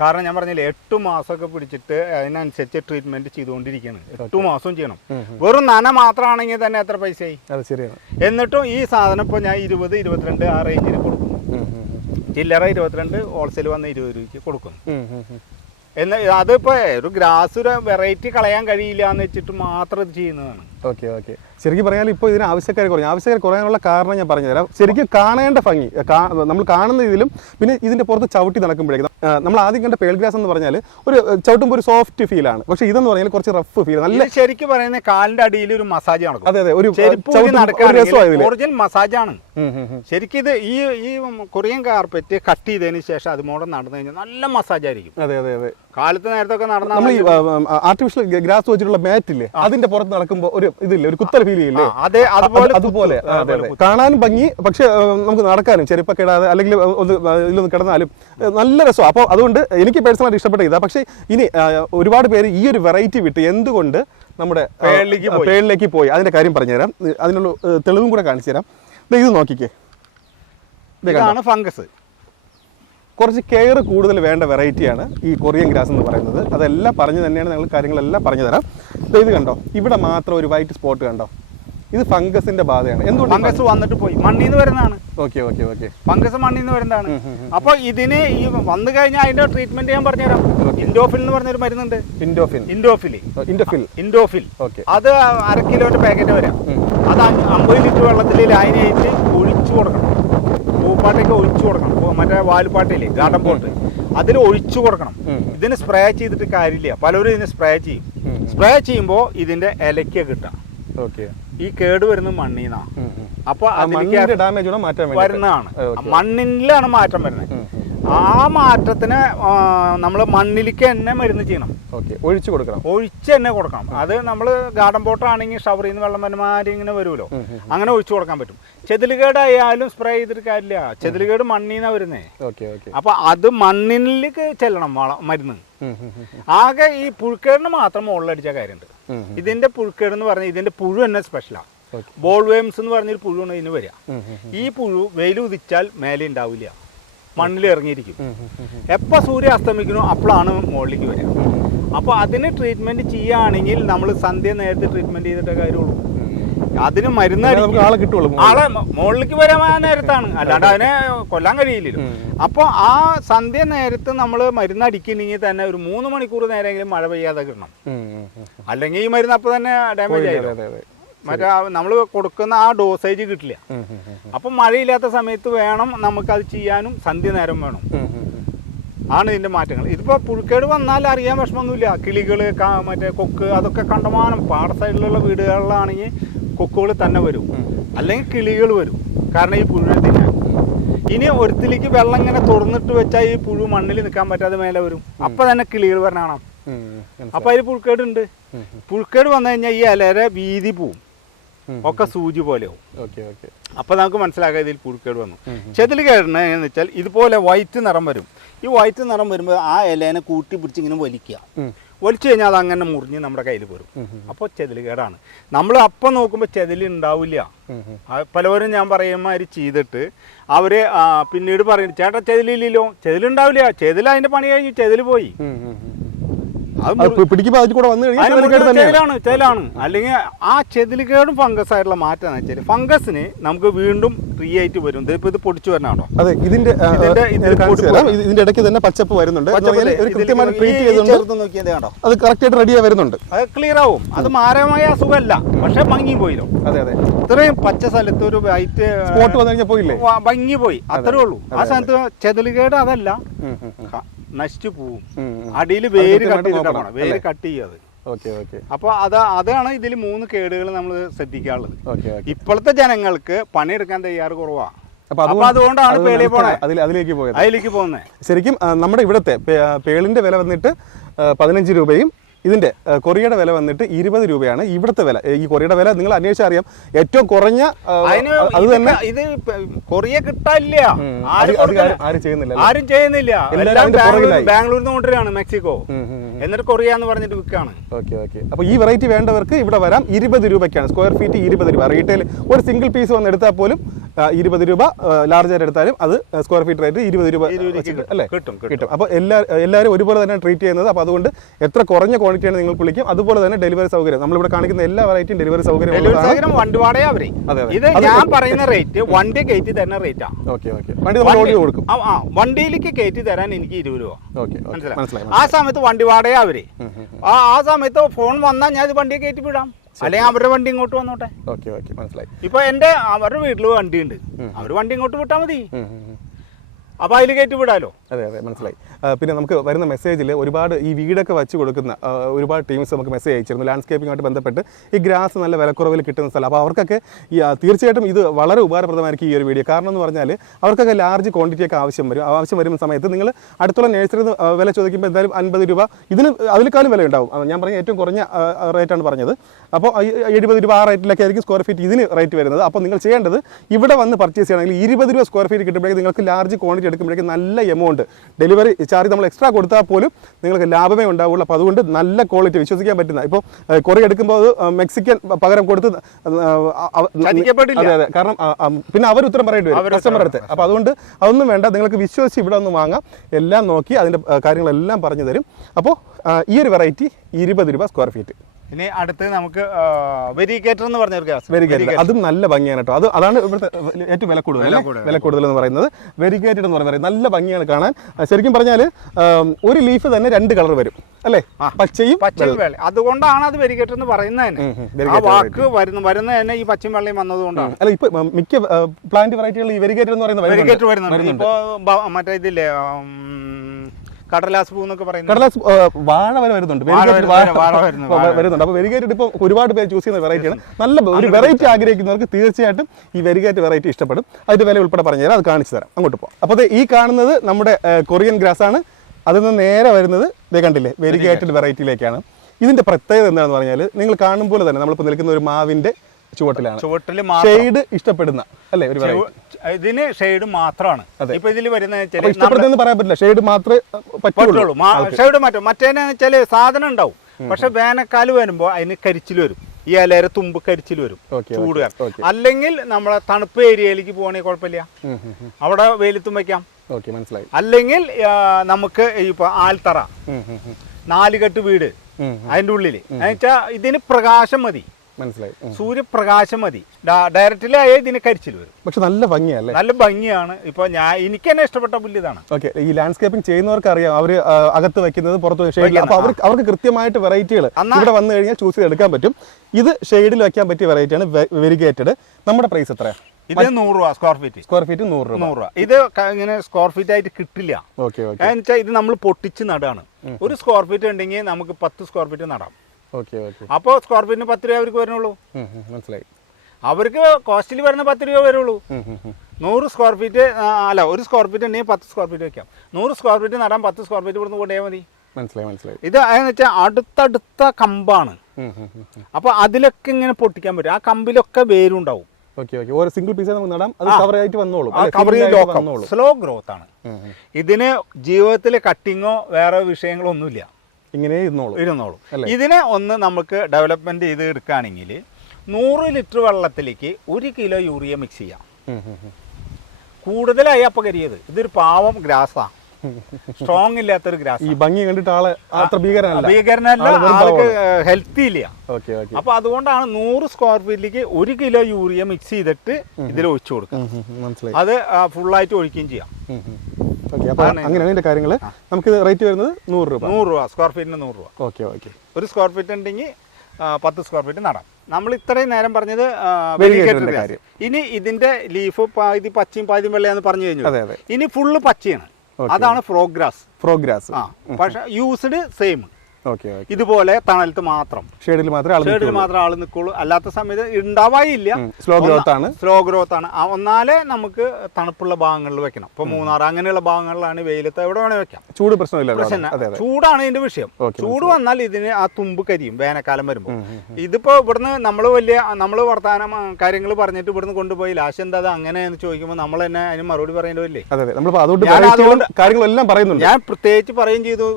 കാരണം ഞാൻ പറഞ്ഞില്ലേ 8 മാസമൊക്കെ പിടിച്ചിട്ട് അതിനനുസരിച്ച് ട്രീറ്റ്മെന്റ് ചെയ്തുകൊണ്ടിരിക്കുകയാണ്. 8 മാസം ചെയ്യണം. വെറും നന മാത്രമാണെങ്കിൽ തന്നെ എത്ര പൈസയായി. എന്നിട്ടും ഈ സാധനം ഇപ്പൊ ഞാൻ 20, 22 ആ റേഞ്ചിന് കൊടുക്കുന്നു. ചില്ലറ 22, ഹോൾസെയിൽ വന്ന് 20 രൂപയ്ക്ക് കൊടുക്കുന്നു. അതിപ്പോ ഒരു ഗ്രാസ് ഒരു വെറൈറ്റി കളയാൻ കഴിയില്ല എന്ന് വെച്ചിട്ട് മാത്രം ഇത് ചെയ്യുന്നതാണ്. Okay okay. ശരിക്കും പറഞ്ഞാൽ ഇപ്പോൾ ഇതിന് ആവശ്യക്കാർ കുറയാനുള്ള കാരണം ഞാൻ പറഞ്ഞുതരാം. ശരിക്കും കാണേണ്ട ഭംഗി നമ്മൾ കാണുന്ന ഇതിലും പിന്നെ ഇതിന്റെ പുറത്ത് ചവിട്ടി നടക്കുമ്പോഴേക്കും നമ്മൾ ആദ്യം കണ്ട പേൾ ഗ്രാസ് എന്ന് പറഞ്ഞാൽ ഒരു ചവിട്ടുമ്പോൾ ഒരു സോഫ്റ്റ് ഫീലാണ്. പക്ഷെ ഇതെന്ന് പറഞ്ഞാൽ കുറച്ച് റഫ് ഫീൽ. നല്ല ശരിക്കും പറയുന്നത് കാലിന്റെ അടിയിൽ ഒരു മസാജ് നടക്കും. അതെ അതെ, ഒരു ഒറിജിനൽ മസാജാണ് ശരിക്കും. ഇത് ഈ കൊറിയൻ കാർപ്പറ്റ് കട്ട് ചെയ്തതിന് ശേഷം അതുമൂടെ നടന്നു കഴിഞ്ഞാൽ നല്ല മസാജ് ആയിരിക്കും. അതെ അതെ അതെ. കാലത്ത് നേരത്തെ നടന്ന നമ്മൾ ഈ ആർട്ടിഫിഷ്യൽ ഗ്രാസ് വെച്ചിട്ടുള്ള മാറ്റില്ലേ അതിന്റെ പുറത്ത് നടക്കുമ്പോൾ ഒരു ഇതില്ലേ, ഒരു കുത്തൽ ഫീൽ ചെയ്യില്ലേ? അതുപോലെ കാണാനും ഭംഗി, പക്ഷെ നമുക്ക് നടക്കാനും ചെരുപ്പൊക്കെ ഇടാതെ അല്ലെങ്കിൽ ഇതിലൊന്ന് കിടന്നാലും നല്ല രസം. അപ്പോൾ അതുകൊണ്ട് എനിക്ക് പേഴ്സണലായിട്ട് ഇഷ്ടപ്പെട്ട ഇതാ. പക്ഷേ ഇനി ഒരുപാട് പേര് ഈ ഒരു വെറൈറ്റി വിട്ട് എന്തുകൊണ്ട് നമ്മുടെ പേളിലേക്ക് പോയി അതിന്റെ കാര്യം പറഞ്ഞുതരാം. അതിനുള്ള തെളിവും കൂടെ കാണിച്ചു തരാം. ഇത് നോക്കിക്കേ, ഇതാണ് ഫംഗസ്. കുറച്ച് കെയർ കൂടുതൽ വേണ്ട വെറൈറ്റിയാണ് ഈ കൊറിയൻ ഗ്രാസ് എന്ന് പറയുന്നത്. അതെല്ലാം പറഞ്ഞു തന്നെയാണ് ഞങ്ങൾ കാര്യങ്ങളെല്ലാം പറഞ്ഞു തരാം. ഇത് കണ്ടോ, ഇവിടെ മാത്രം ഒരു വൈറ്റ് സ്പോട്ട് കണ്ടോ, ഇത് ഫംഗസിന്റെ ബാധയാണ്. എന്തുകൊണ്ട് ഫംഗസ് വന്നിട്ട് പോയി മണ്ണിൽ നിന്ന് വരുന്നതാണ്. Okay okay okay. ഫംഗസ് മണ്ണിൽ നിന്ന് വരുന്നതാണ്. അപ്പൊ ഇതിന് ഈ വന്നു കഴിഞ്ഞാൽ അതിന്റെ ട്രീറ്റ്മെന്റ് ഞാൻ പറഞ്ഞുതരാം. ഇൻഡോഫിൽ എന്ന് പറഞ്ഞൊരു മരുന്നുണ്ട്. ഇൻഡോഫിൽ. അത് 1/2 കിലോന്റെ പാക്കറ്റ് വരാം. അത് 50 ലിറ്റർ വെള്ളത്തിൽ ലായനിയായിട്ട് ഒഴിച്ചു കൊടുക്കണം. പൂപ്പാട്ടൊക്കെ ഒഴിച്ചു കൊടുക്കണം. മറ്റേ വാലുപാട്ടയില്ലേ, ഗാർഡൻ പോട്ട്, അതിൽ ഒഴിച്ചു കൊടുക്കണം. ഇതിന് സ്പ്രേ ചെയ്തിട്ട് കാര്യമില്ല. പലരും ഇതിന് സ്പ്രേ ചെയ്യും. സ്പ്രേ ചെയ്യുമ്പോൾ ഇതിന്റെ ഇലയ്ക്ക് കിട്ടാം. ഈ കേട് വരുന്നത് മണ്ണീന്നാ. അപ്പൊ വരുന്നതാണ്, മണ്ണിലാണ് മാറ്റം വരുന്നത്. ആ മാറ്റത്തിന് നമ്മൾ മണ്ണിലേക്ക് തന്നെ മരുന്ന് ചെയ്യണം. ഒഴിച്ച് തന്നെ കൊടുക്കണം. അത് നമ്മൾ ഗാർഡൻ പോട്ടാണെങ്കിൽ ഷവറിൽ നിന്ന് വെള്ളം വരുമാരി ഇങ്ങനെ വരുമല്ലോ, അങ്ങനെ ഒഴിച്ചു കൊടുക്കാൻ പറ്റും. ചെതിലുകേടായാലും സ്പ്രേ ചെയ്തിട്ട് കാര്യമില്ല. ചെതിലുകേട് മണ്ണിന്നാ വരുന്നേ. അപ്പൊ അത് മണ്ണിലേക്ക് ചെല്ലണം മരുന്ന്. ആകെ ഈ പുഴുക്കേടിന് മാത്രം മുകളിലടിച്ച കാര്യമുണ്ട്. ഇതിന്റെ പുഴുക്കേട് എന്ന് പറഞ്ഞാൽ ഇതിന്റെ പുഴു തന്നെ സ്പെഷ്യലാണ്. ബോൾ വേംസ് എന്ന് പറഞ്ഞൊരു പുഴുവാണ് ഇതിന് വരിക. ഈ പുഴു വെയിൽ ഉദിച്ചാൽ മേലെ ഉണ്ടാവില്ല, മണ്ണിൽ ഇറങ്ങിയിരിക്കും. എപ്പോൾ സൂര്യ അസ്തമിക്കണോ അപ്പോഴാണ് മുകളിലേക്ക് വരിക. അപ്പോൾ അതിന് ട്രീറ്റ്മെന്റ് ചെയ്യുകയാണെങ്കിൽ നമ്മൾ സന്ധ്യ നേരത്തെ ട്രീറ്റ്മെന്റ് ചെയ്തിട്ടേ കാര്യമുള്ളൂ. അതിന് മരുന്ന് ആളെ മുകളിലേക്ക് വരാൻ നേരത്താണ്, അല്ലാണ്ട് അതിനെ കൊല്ലാൻ കഴിയില്ലല്ലോ. അപ്പോൾ ആ സന്ധ്യ നേരത്ത് നമ്മൾ മരുന്ന് അടിക്കണമെങ്കിൽ തന്നെ ഒരു 3 മണിക്കൂർ നേരമെങ്കിലും മഴ പെയ്യാതെ കിട്ടണം. അല്ലെങ്കിൽ ഈ മരുന്ന് അപ്പോൾ തന്നെ ഡാമേജ് ആയില്ലോ. മറ്റേ നമ്മൾ കൊടുക്കുന്ന ആ ഡോസേജ് കിട്ടില്ല. അപ്പം മഴയില്ലാത്ത സമയത്ത് വേണം നമുക്കത് ചെയ്യാനും, സന്ധ്യ നേരം വേണം. ആണ് ഇതിന്റെ മാറ്റങ്ങൾ. ഇതിപ്പോ പുഴുക്കേട് വന്നാൽ അറിയാൻ വിഷമമൊന്നുമില്ല. കിളികള്, മറ്റേ കൊക്ക്, അതൊക്കെ കണ്ടമാനം. പാട സൈഡിലുള്ള വീടുകളിലാണെങ്കിൽ കൊക്കുകൾ തന്നെ വരും, അല്ലെങ്കിൽ കിളികൾ വരും. കാരണം ഈ പുഴു തിന്നാൻ. ഇനി ഒരുത്തിലേക്ക് വെള്ളം ഇങ്ങനെ തുറന്നിട്ട് വെച്ചാൽ ഈ പുഴു മണ്ണിൽ നിൽക്കാൻ പറ്റാതെ മേലെ വരും. അപ്പൊ തന്നെ കിളികൾ വരണം. അപ്പൊ അതിൽ പുഴുക്കേട് ഉണ്ട്. പുഴുക്കേട് വന്നു കഴിഞ്ഞാൽ ഈ ഇലയുടെ വീതി പോവും, ഒക്കെ സൂചി പോലെയാവും. അപ്പൊ നമുക്ക് മനസ്സിലാക്കാം ഇതിൽ പുഴുക്കേട് വന്നു. ചെതിലുകേടിന് എന്ന് വെച്ചാൽ ഇതുപോലെ വൈറ്റ് നിറം വരും. ഈ വൈറ്റ് നിറം വരുമ്പോൾ ആ ഇലേനെ കൂട്ടി പിടിച്ച് ഇങ്ങനെ വലിക്കുക. വലിച്ചു കഴിഞ്ഞാൽ അത് അങ്ങനെ മുറിഞ്ഞ് നമ്മുടെ കയ്യിൽ പോരും. അപ്പോൾ ചെതിലുകേടാണ്. നമ്മൾ അപ്പം നോക്കുമ്പോൾ ചെതിൽ ഉണ്ടാവില്ല. പലവരും ഞാൻ പറയുമാതിരി ചെയ്തിട്ട് അവര് പിന്നീട് പറയും, ചേട്ടാ ചെതിലില്ലല്ലോ. ചെതിലുണ്ടാവില്ല. ചെതിൽ അതിന്റെ പണി കഴിഞ്ഞ് ചെതിൽ പോയി. ചെതിലാണ്. അല്ലെങ്കിൽ ആ ചെതിലുകേടും ഫംഗസ് ആയിട്ടുള്ള മാറ്റം എന്ന് വെച്ചാൽ ഫംഗസിന് നമുക്ക് വീണ്ടും റീ ആയിട്ട് വരും. ഇപ്പൊ ഇത് പൊടിച്ചു വരണോ? അതെ, ഇതിന്റെ ഇടയ്ക്ക് തന്നെ പച്ചപ്പ് വരുന്നുണ്ട്. അത് കറക്റ്റ് ആയിട്ട് റെഡിയായി വരുന്നുണ്ട്. അത് ക്ലിയർ ആവും. അത് മാരകമായ അസുഖമല്ല, പക്ഷെ ഭംഗി പോയില്ലോ. അതെ അതെ. ഇത്രയും പച്ച സ്ഥലത്ത് ഒരു വൈറ്റ് സ്പോട്ട് വന്നു കഴിഞ്ഞാൽ പോയില്ലേ, ഭംഗി പോയി, അത്രേ ഉള്ളൂ. ആ സ്ഥലത്ത് ചെതിലുകേട് അതല്ല, നശിച്ചു പോവും. അടിയിൽ വേര് കട്ട് ചെയ്യാതെ. അപ്പൊ അതാണ് ഇതിൽ 3 കേടുകൾ നമ്മൾ ശ്രദ്ധിക്കാനുള്ളത്. ഇപ്പോഴത്തെ ജനങ്ങൾക്ക് പണിയെടുക്കാൻ തയ്യാറ് കുറവാ. അപ്പൊ അതുകൊണ്ടാണ് അതിലേക്ക് പോകുന്നത്. ശരിക്കും നമ്മുടെ ഇവിടുത്തെ പേളിന്റെ വില വന്നിട്ട് 15 രൂപയും ഇതിന്റെ കൊറിയയുടെ വില വന്നിട്ട് 20 രൂപയാണ് ഇവിടുത്തെ വില. ഈ കൊറിയയുടെ വില നിങ്ങൾ അന്വേഷിച്ചാൽ അറിയാം. ഏറ്റവും കുറഞ്ഞ അത് തന്നെ ഇത് കൊറിയ കിട്ടാനില്ല, ആരും ചെയ്യുന്നില്ല. ബാംഗ്ലൂരിൽ നിന്ന് കൊണ്ടുവരികയാണ് മെക്സിക്കോ, എന്നിട്ട് കൊറിയ എന്ന് പറഞ്ഞിട്ട് വിൽക്കാണ്. Okay okay. അപ്പോൾ ഈ വെറൈറ്റി വേണ്ടവർക്ക് ഇവിടെ വരാം. 20 രൂപയ്ക്കാണ് സ്ക്വയർ ഫീറ്റ് 20 രൂപ. റീറ്റെയിൽ ഒരു സിംഗിൾ പീസ് വന്ന് എടുത്താൽ പോലും 20 രൂപ, ലാർജ് ആയിട്ട് എടുത്താലും അത് സ്ക്വയർ ഫീറ്റ് റേറ്റ് 20 രൂപ അല്ലേ കിട്ടും. അപ്പോൾ എല്ലാവരും ഒരുപോലെ തന്നെ ട്രീറ്റ് ചെയ്യുന്നത്. അപ്പോൾ അതുകൊണ്ട് എത്ര കുറഞ്ഞ ക്വാണ്ടിറ്റിയാണ് നിങ്ങൾ വിളിക്കും, അതുപോലെ തന്നെ ഡെലിവറി സൗകര്യം നമ്മളിവിടെ കാണിക്കുന്ന എല്ലാ വെറൈറ്റിയും ഡെലിവറി സൗകര്യം വണ്ടി വാടക അവരെ. ഇത് ഞാൻ പറയുന്ന റേറ്റ് വണ്ടി കയറ്റി തരുന്ന റേറ്റാണ്. Okay okay. വണ്ടി നമ്മൾ ഓടി കൊടുക്കും. വണ്ടിയിലേക്ക് കയറ്റി തരാൻ എനിക്ക് 20 രൂപ. ഓക്കെ, മനസ്സിലായി. ആ സമയത്ത് വണ്ടി വാടക അവര്. ആ സമയത്ത് ഫോൺ വന്നാൽ ഞാൻ വണ്ടിയെ കയറ്റി വിടാം, അല്ലെങ്കിൽ അവരുടെ വണ്ടി ഇങ്ങോട്ട് വന്നോട്ടെ. ഓക്കെ ഓക്കെ, മനസ്സിലായി. ഇപ്പൊ അവരുടെ വീട്ടിൽ വണ്ടിയുണ്ട്, അവര് വണ്ടി ഇങ്ങോട്ട് വിട്ടാൽ മതി, അപ്പൊ അതിൽ കയറ്റി വിടാലോ. അതെ അതെ, മനസ്സിലായി. പിന്നെ നമുക്ക് വരുന്ന മെസ്സേജിൽ ഒരുപാട് ഈ വീടൊക്കെ വെച്ച് കൊടുക്കുന്ന ഒരുപാട് ടീംസ് നമുക്ക് മെസ്സേജ് അയച്ചിരുന്നു ലാൻഡ്സ്കേപ്പിങ്ങുമായിട്ട് ബന്ധപ്പെട്ട്. ഈ ഗ്രാസ് നല്ല വിലക്കുറവിൽ കിട്ടുന്ന സ്ഥലം. അപ്പോൾ അവർക്കൊക്കെ തീർച്ചയായിട്ടും ഇത് വളരെ ഉപകാരപ്രദമായിരിക്കും ഈ ഒരു വീഡിയോ. കാരണം എന്ന് പറഞ്ഞാൽ അവർക്കൊക്കെ ലാർജ് ക്വാണ്ടിറ്റിയൊക്കെ ആവശ്യം വരുന്ന സമയത്ത് നിങ്ങൾ അടുത്തുള്ള നേഴ്സറി വില ചോദിക്കുമ്പോൾ എന്തായാലും 50 രൂപ, ഇതിന് അതിനേക്കാളും വില ഉണ്ടാവും. ഞാൻ പറഞ്ഞ ഏറ്റവും കുറഞ്ഞ റേറ്റാണ് പറഞ്ഞത്. അപ്പോൾ 70 രൂപ ആ റേറ്റിലൊക്കെ ആയിരിക്കും സ്ക്വയർ ഫീറ്റ് ഇതിന് റേറ്റ് വരുന്നത്. അപ്പോൾ നിങ്ങൾ ചെയ്യേണ്ടത് ഇവിടെ വന്ന് പർച്ചേസ് ചെയ്യണമെങ്കിൽ 20 രൂപ സ്ക്വയർ ഫീറ്റ് കിട്ടുമ്പോഴേക്കും നിങ്ങൾക്ക് ലാർജ് ക്വാണ്ടിറ്റി എടുക്കുമ്പോഴേക്കും നല്ല എമൗണ്ട് ഡെലിവറി ചാർജ് നമ്മൾ എക്സ്ട്രാ കൊടുത്താൽ പോലും നിങ്ങൾക്ക് ലാഭമേ ഉണ്ടാവുള്ളൂ. അപ്പോൾ അതുകൊണ്ട് നല്ല ക്വാളിറ്റി വിശ്വസിക്കാൻ പറ്റുന്ന, ഇപ്പോൾ കൊറിയ എടുക്കുമ്പോൾ അത് മെക്സിക്കൻ പകരം കൊടുത്ത്, അതെ അതെ, കാരണം പിന്നെ അവർ ഉത്തരം പറയേണ്ടി വരും കസ്റ്റമർ അടുത്ത്. അപ്പോൾ അതുകൊണ്ട് അതൊന്നും വേണ്ട, നിങ്ങൾക്ക് വിശ്വസിച്ച് ഇവിടെ ഒന്ന് വാങ്ങാം. എല്ലാം നോക്കി അതിൻ്റെ കാര്യങ്ങളെല്ലാം പറഞ്ഞു തരും. അപ്പോൾ ഈ ഒരു വെറൈറ്റി 20 രൂപ സ്ക്വയർ ഫീറ്റ്. ഇനി അടുത്ത് നമുക്ക് വെരിഗേറ്റർ എന്ന് പറഞ്ഞ വെരിഗേറ്റർ, അതും നല്ല ഭംഗിയാണ് കേട്ടോ. അതാണ് ഇവിടുത്തെ ഏറ്റവും വില കൂടുതൽ എന്ന് പറയുന്നത്. വെരിഗേറ്റഡ് എന്ന് പറയുന്നത് നല്ല ഭംഗിയാണ് കാണാൻ. ശരിക്കും പറഞ്ഞാൽ ഒരു ലീഫ് തന്നെ 2 കളർ വരും അല്ലേ, പച്ചയും വെള്ളയും. അതുകൊണ്ടാണ് അത് വെരിഗേറ്റർ എന്ന് പറയുന്നത് തന്നെ. ആ വാക്ക് വരുന്നത് തന്നെ ഈ പച്ചയും വെള്ളയും വന്നതുകൊണ്ടാണ്. അല്ല, ഇപ്പൊ മിക്ക പ്ലാന്റ് വെറൈറ്റികൾ ഈ വെരിഗേറ്റർ എന്ന് പറയുന്നത് വെരിഗേറ്റർ വരുന്നുണ്ട്. ഇപ്പൊ മറ്റേ ഇതില്ലേ കടലാസ് പൂ എന്നൊക്കെ പറയുന്നത്, കടലാസ് വാഴ വരെ വരുന്നുണ്ട്. അപ്പോൾ വെരിഗേറ്റഡ് ഇപ്പോൾ ഒരുപാട് പേര് ചൂസ് ചെയ്യുന്ന വെറൈറ്റിയാണ്. നല്ല ഒരു വെറൈറ്റി ആഗ്രഹിക്കുന്നവർക്ക് തീർച്ചയായിട്ടും ഈ വെരിഗേറ്റ് വെറൈറ്റി ഇഷ്ടപ്പെടും. അതിന്റെ വില ഉൾപ്പെടെ പറഞ്ഞുതരാം, അത് കാണിച്ചു തരാം. അങ്ങോട്ട് പോകാം. അപ്പോൾ ഈ കാണുന്നത് നമ്മുടെ കൊറിയൻ ഗ്രാസ് ആണ്. അതിൽ നിന്ന് നേരെ വരുന്നത് ഇതേ കണ്ടില്ലേ, വെരിഗേറ്റഡ് വെറൈറ്റിയിലേക്കാണ്. ഇതിന്റെ പ്രത്യേകത എന്താണെന്ന് പറഞ്ഞാൽ നിങ്ങൾ കാണുമ്പോൾ തന്നെ നമ്മളിപ്പോൾ നിൽക്കുന്ന ഒരു മാവിന്റെ ചുവട്ടിലാണ്. ഷെയ്ഡ് ഇഷ്ടപ്പെടുന്ന അല്ലേ ഒരു വെറൈറ്റി. ഇതിന് ഷെയ്ഡ് മാത്രമാണ് ഇപ്പൊ ഇതിൽ വരുന്നത്. ഇഷ്ടപ്പെടുന്ന പറയാൻ പറ്റില്ല, ഷെയ്ഡ് മാത്രമേ പറ്റുള്ളൂ. ഷെയ്ഡ് മാറ്റും. മറ്റേന്ന് വെച്ചാൽ സാധനം ഉണ്ടാവും, പക്ഷെ വേനൽക്കാലം വരുമ്പോ അതിന് കരിച്ചിൽ വരും. ഈ ഇലയുടെ തുമ്പ് കരിച്ചിൽ വരും ചൂട്. അല്ലെങ്കിൽ നമ്മളെ തണുപ്പ് ഏരിയയിലേക്ക് പോകണമെങ്കിൽ കുഴപ്പമില്ല, അവിടെ വെയിലത്തും വെക്കാം. മനസ്സിലായി. അല്ലെങ്കിൽ നമുക്ക് ഇപ്പൊ ആൽത്തറ 4 കെട്ട് വീട് അതിന്റെ ഉള്ളില് എന്നുവെച്ചാ ഇതിന് പ്രകാശം മതി, മനസ്സിലായി, സൂര്യപ്രകാശം മതി. ഡയറക്റ്റിലായ ഇതിന് കരിച്ചിൽ വരും. പക്ഷെ നല്ല ഭംഗിയല്ലേ, നല്ല ഭംഗിയാണ്. ഇപ്പൊ എനിക്ക് തന്നെ ഇഷ്ടപ്പെട്ട പുല്ല് ഇതാണ്. ഓക്കെ, ഈ ലാൻഡ്സ്കേപ്പിംഗ് ചെയ്യുന്നവർക്ക് അറിയാം, അവര് അകത്ത് വെക്കുന്നത് പുറത്ത് ഷെയ്ഡിൽ. അപ്പൊ അവർക്ക് കൃത്യമായിട്ട് വെറൈറ്റികൾ ഇവിടെ വന്നു കഴിഞ്ഞാൽ ചൂസ് ചെയ്തെടുക്കാൻ പറ്റും. ഇത് ഷെയ്ഡിൽ വെക്കാൻ പറ്റിയ വെറൈറ്റിയാണ് വെരിഗേറ്റഡ്. നമ്മുടെ പ്രൈസ് എത്രയാണ്? ഇത് 100 രൂപ സ്ക്വയർ ഫീറ്റ്. 100 രൂപ. ഇത് ഇങ്ങനെ സ്ക്വയർ ഫീറ്റ് ആയിട്ട് കിട്ടില്ല. എന്നുവെച്ചാൽ ഇത് നമ്മൾ പൊട്ടിച്ച് നടാണ്. ഒരു സ്ക്വയർ ഫീറ്റ് ഉണ്ടെങ്കിൽ നമുക്ക് 10 സ്ക്വയർ ഫീറ്റ് നടാം. അപ്പോൾ സ്ക്വയർ ഫീറ്റിന് 10 രൂപ അവർക്ക് വരുന്നുള്ളൂ. മനസ്സിലായി. അവർക്ക് കോസ്റ്റിൽ വരുന്ന 10 രൂപ വരുള്ളൂ. 100 സ്ക്വയർ ഫീറ്റ് അല്ല, ഒരു സ്ക്വയർ ഫീറ്റ് ഉണ്ടെങ്കിൽ 10 സ്ക്വയർ ഫീറ്റ് വെക്കാം. 100 സ്ക്വയർ ഫീറ്റ് നടാൻ 10 സ്ക്വയർ ഫീറ്റ് ഇവിടുന്ന് കൊണ്ടുപോയാൽ മതി. മനസ്സിലായി. ഇത് എന്ന് വെച്ചാൽ അടുത്തടുത്ത കമ്പാണ്. അപ്പൊ അതിലൊക്കെ ഇങ്ങനെ പൊട്ടിക്കാൻ പറ്റും. ആ കമ്പിലൊക്കെ വേരുണ്ടാവും. സിംഗിൾ പീസ് നമുക്ക് നടാം, അത് കവർ ആയിട്ട് വന്നോളും. സ്ലോ ഗ്രോത്ത് ആണ്. ഇതിന് ജീവിതത്തിൽ കട്ടിങ്ങോ വേറെ വിഷയങ്ങളോ ഒന്നുമില്ല, ഇങ്ങനെ ഇരുന്നോളൂ. ഇതിനെ ഒന്ന് നമുക്ക് ഡെവലപ്മെന്റ് ചെയ്ത് എടുക്കുകയാണെങ്കിൽ 100 ലിറ്റർ വെള്ളത്തിലേക്ക് 1 കിലോ യൂറിയ മിക്സ് ചെയ്യാം. കൂടുതലായി അപകരിയത്. ഇതൊരു പാവം ഗ്രാസാ, സ്ട്രോങ് ഇല്ലാത്തൊരു ഗ്രാസ്. ഈ ഭംഗി കണ്ടിട്ട് ആള് അത്ര ഭീകരനല്ല, ആൾക്ക് ഹെൽത്തി ഇല്ല. അപ്പൊ അതുകൊണ്ടാണ് 100 സ്ക്വയർ ഫീറ്റിലേക്ക് 1 കിലോ യൂറിയ മിക്സ് ചെയ്തിട്ട് ഇതിൽ ഒഴിച്ചു കൊടുക്കാം. അത് ഫുള്ളായിട്ട് ഒഴിക്കുകയും ചെയ്യാം. അങ്ങനെയാണ് കാര്യങ്ങൾ. നമുക്ക് റേറ്റ് വരുന്നത് 100 രൂപ സ്ക്വയർ ഫീറ്റിന് 100 രൂപ. ഒരു സ്ക്വയർ ഫീറ്റ് ഉണ്ടെങ്കിൽ 10 സ്ക്വയർ ഫീറ്റ് നടാം. നമ്മൾ ഇത്രയും നേരം പറഞ്ഞത് വെരിഗേറ്ററിന്റെ കാര്യം. ഇനി ഇതിന്റെ ലീഫ് പാതി പച്ചയും പാതി വെള്ളയാന്ന് പറഞ്ഞു കഴിഞ്ഞു. ഇനി ഫുള്ള് പച്ചയാണ്, അതാണ് ഫ്രോഗ്രാസ്. പക്ഷെ യൂസ്ഡ് സെയിം. ഓക്കെ. ഇതുപോലെ തണലത്ത് മാത്രം, ഷെയ്ഡിൽ മാത്രമേ ആൾ നിൽക്കുള്ളൂ. അല്ലാത്ത സമയത്ത് ഉണ്ടാവായില്ല. സ്ലോ ഗ്രോത്ത് ആണ്. ഒന്നാലേ നമുക്ക് തണുപ്പുള്ള ഭാഗങ്ങളിൽ വെക്കണം. ഇപ്പൊ മൂന്നാർ അങ്ങനെയുള്ള ഭാഗങ്ങളിലാണ് വെയിലത്ത് എവിടെ വേണേ വെക്കാം. ചൂട് പ്രശ്നമില്ല. ചൂടാണ് ഇതിന്റെ വിഷയം. ചൂട് വന്നാൽ ഇതിന് ആ തുമ്പ് കരിയും വേനൽക്കാലം വരുമ്പോൾ. ഇതിപ്പോ ഇവിടുന്ന് നമ്മള് വർത്താനം കാര്യങ്ങൾ പറഞ്ഞിട്ട് ഇവിടുന്ന് കൊണ്ടുപോയി ലാസ്റ്റ് എന്താ അങ്ങനെയെന്ന് ചോദിക്കുമ്പോൾ നമ്മൾ തന്നെ അതിന് മറുപടി പറയേണ്ടതല്ലേ. ഞാൻ പ്രത്യേകിച്ച് പറയുകയും ചെയ്തു,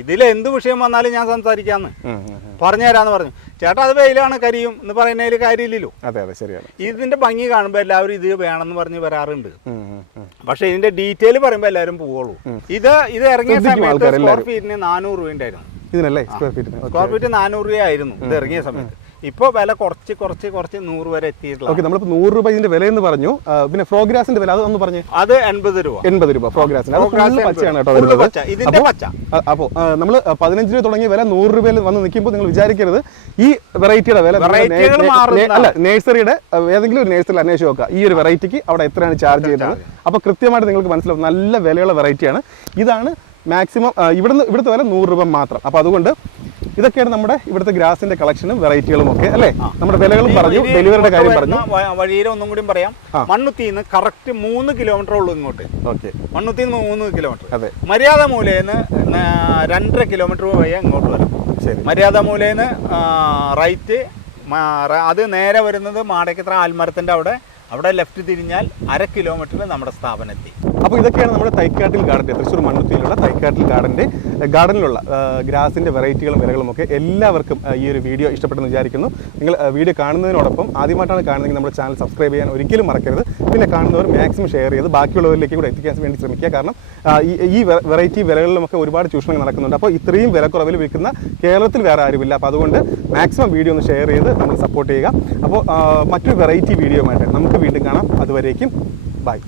ഇതിൽ എന്ത് വിഷയം വന്നാലും ഞാൻ സംസാരിക്കാന്ന് പറഞ്ഞുതരാന്ന് പറഞ്ഞു. ചേട്ടാ അത് വെയിലാണ് കരിയും എന്ന് പറയുന്നതിൽ കാര്യമില്ലല്ലോ. ഇതിന്റെ ഭംഗി കാണുമ്പോൾ എല്ലാവരും ഇത് വേണമെന്ന് പറഞ്ഞ് വരാറുണ്ട്. പക്ഷെ ഇതിന്റെ ഡീറ്റെയിൽ പറയുമ്പോൾ എല്ലാവരും പോവുള്ളൂ. ഇത് ഇറങ്ങിയ സമയത്ത് സ്ക്വയർ ഫീറ്റിന് 400 രൂപ ഉണ്ടായിരുന്നു. സ്ക്വയർ ഫീറ്റ് 400 രൂപയായിരുന്നു ഇത് ഇറങ്ങിയ സമയത്ത്. ഇപ്പൊ വില കുറച്ച് 100 വരെ എത്തിയിട്ടുള്ള. നമ്മളിപ്പോ 100 രൂപ ഇതിന്റെ വില എന്ന് പറഞ്ഞു. പിന്നെ ഫ്രോഗ്രാസിന്റെ വില അതൊന്ന് പറഞ്ഞു. അത് 80 രൂപ. 80 രൂപ ഫ്രോഗ്രാസിന്. പച്ചയാണ് കേട്ടോ ഇതിന്റെ പച്ച. അപ്പോ നമ്മൾ 15 രൂപ തുടങ്ങിയ വില 100 രൂപയിൽ വന്ന് നിൽക്കുമ്പോൾ നിങ്ങൾ വിചാരിക്കരുത് ഈ വെറൈറ്റിയുടെ വില അല്ല. നേഴ്സറിയുടെ ഏതെങ്കിലും ഒരു നേഴ്സറിയിൽ അന്വേഷിച്ച് നോക്കുക ഈ ഒരു വെറൈറ്റിക്ക് അവിടെ എത്രയാണ് ചാർജ് ചെയ്യുന്നത്. അപ്പൊ കൃത്യമായിട്ട് നിങ്ങൾക്ക് മനസ്സിലാവും നല്ല വിലയുള്ള വെറൈറ്റിയാണ്. ഇതാണ് മാക്സിമം ഇവിടുത്തെ വില 100 രൂപ മാത്രം. അപ്പൊ അതുകൊണ്ട് ഇതൊക്കെയാണ് നമ്മുടെ ഇവിടുത്തെ ഗ്രാസിന്റെ കളക്ഷനും വെറൈറ്റികളും ഒക്കെ അല്ലേ. നമ്മുടെ വിലകളും പറഞ്ഞു, ഡെലിവറിയുടെ കാര്യം പറഞ്ഞു. വഴിയിൽ ഒന്നും കൂടി പറയാം. മണ്ണുത്തിന്ന് കറക്റ്റ് 3 കിലോമീറ്റർ ഉള്ളൂ ഇങ്ങോട്ട്. മണ്ണുത്തിന്ന് 3 കിലോമീറ്റർ. മര്യാദ മൂലയിന്ന് 2.5 കിലോമീറ്റർ പോയാൽ ഇങ്ങോട്ട് വരാം. മര്യാദ മൂലയിന്ന് റൈറ്റ്, അത് നേരെ വരുന്നത് മാടക്കത്ര ആൽമരത്തിന്റെ അവിടെ ലെഫ്റ്റ് തിരിഞ്ഞാൽ 1/2 കിലോമീറ്ററിൽ നമ്മുടെ സ്ഥാപനം എത്തി. അപ്പോൾ ഇതൊക്കെയാണ് നമ്മുടെ തൈക്കാട്ടിൽ ഗാർഡൻ്റെ, തൃശ്ശൂർ മണ്ണുത്തിയിലുള്ള തൈക്കാട്ടിൽ ഗാർഡനിലുള്ള ഗ്രാസിൻ്റെ വെറൈറ്റികളും വിലകളും ഒക്കെ എല്ലാവർക്കും ഈ ഒരു വീഡിയോ ഇഷ്ടപ്പെട്ടെന്ന് വിചാരിക്കുന്നു. നിങ്ങൾ വീഡിയോ കാണുന്നതിനോടൊപ്പം ആദ്യമായിട്ടാണ് കാണുന്നതെങ്കിൽ നമ്മുടെ ചാനൽ സബ്സ്ക്രൈബ് ചെയ്യാൻ ഒരിക്കലും മറക്കരുത്. പിന്നെ കാണുന്നവർ മാക്സിമം ഷെയർ ചെയ്ത് ബാക്കിയുള്ളവരിലേക്ക് കൂടെ എത്തിക്കാൻ വേണ്ടി ശ്രമിക്കുക. കാരണം ഈ വെറൈറ്റി വിലകളിലുമൊക്കെ ഒരുപാട് ചൂഷണങ്ങൾ നടക്കുന്നുണ്ട്. അപ്പോൾ ഇത്രയും വിലക്കുറവിൽ വിൽക്കുന്ന കേരളത്തിൽ വേറെ ആരുമില്ല. അപ്പോൾ അതുകൊണ്ട് മാക്സിമം വീഡിയോ ഒന്ന് ഷെയർ ചെയ്ത് നമ്മൾ സപ്പോർട്ട് ചെയ്യുക. അപ്പോൾ മറ്റൊരു വെറൈറ്റി വീഡിയോ ആയിട്ട് നമുക്ക് വീണ്ടും കാണാം. അതുവരേക്കും ബൈ.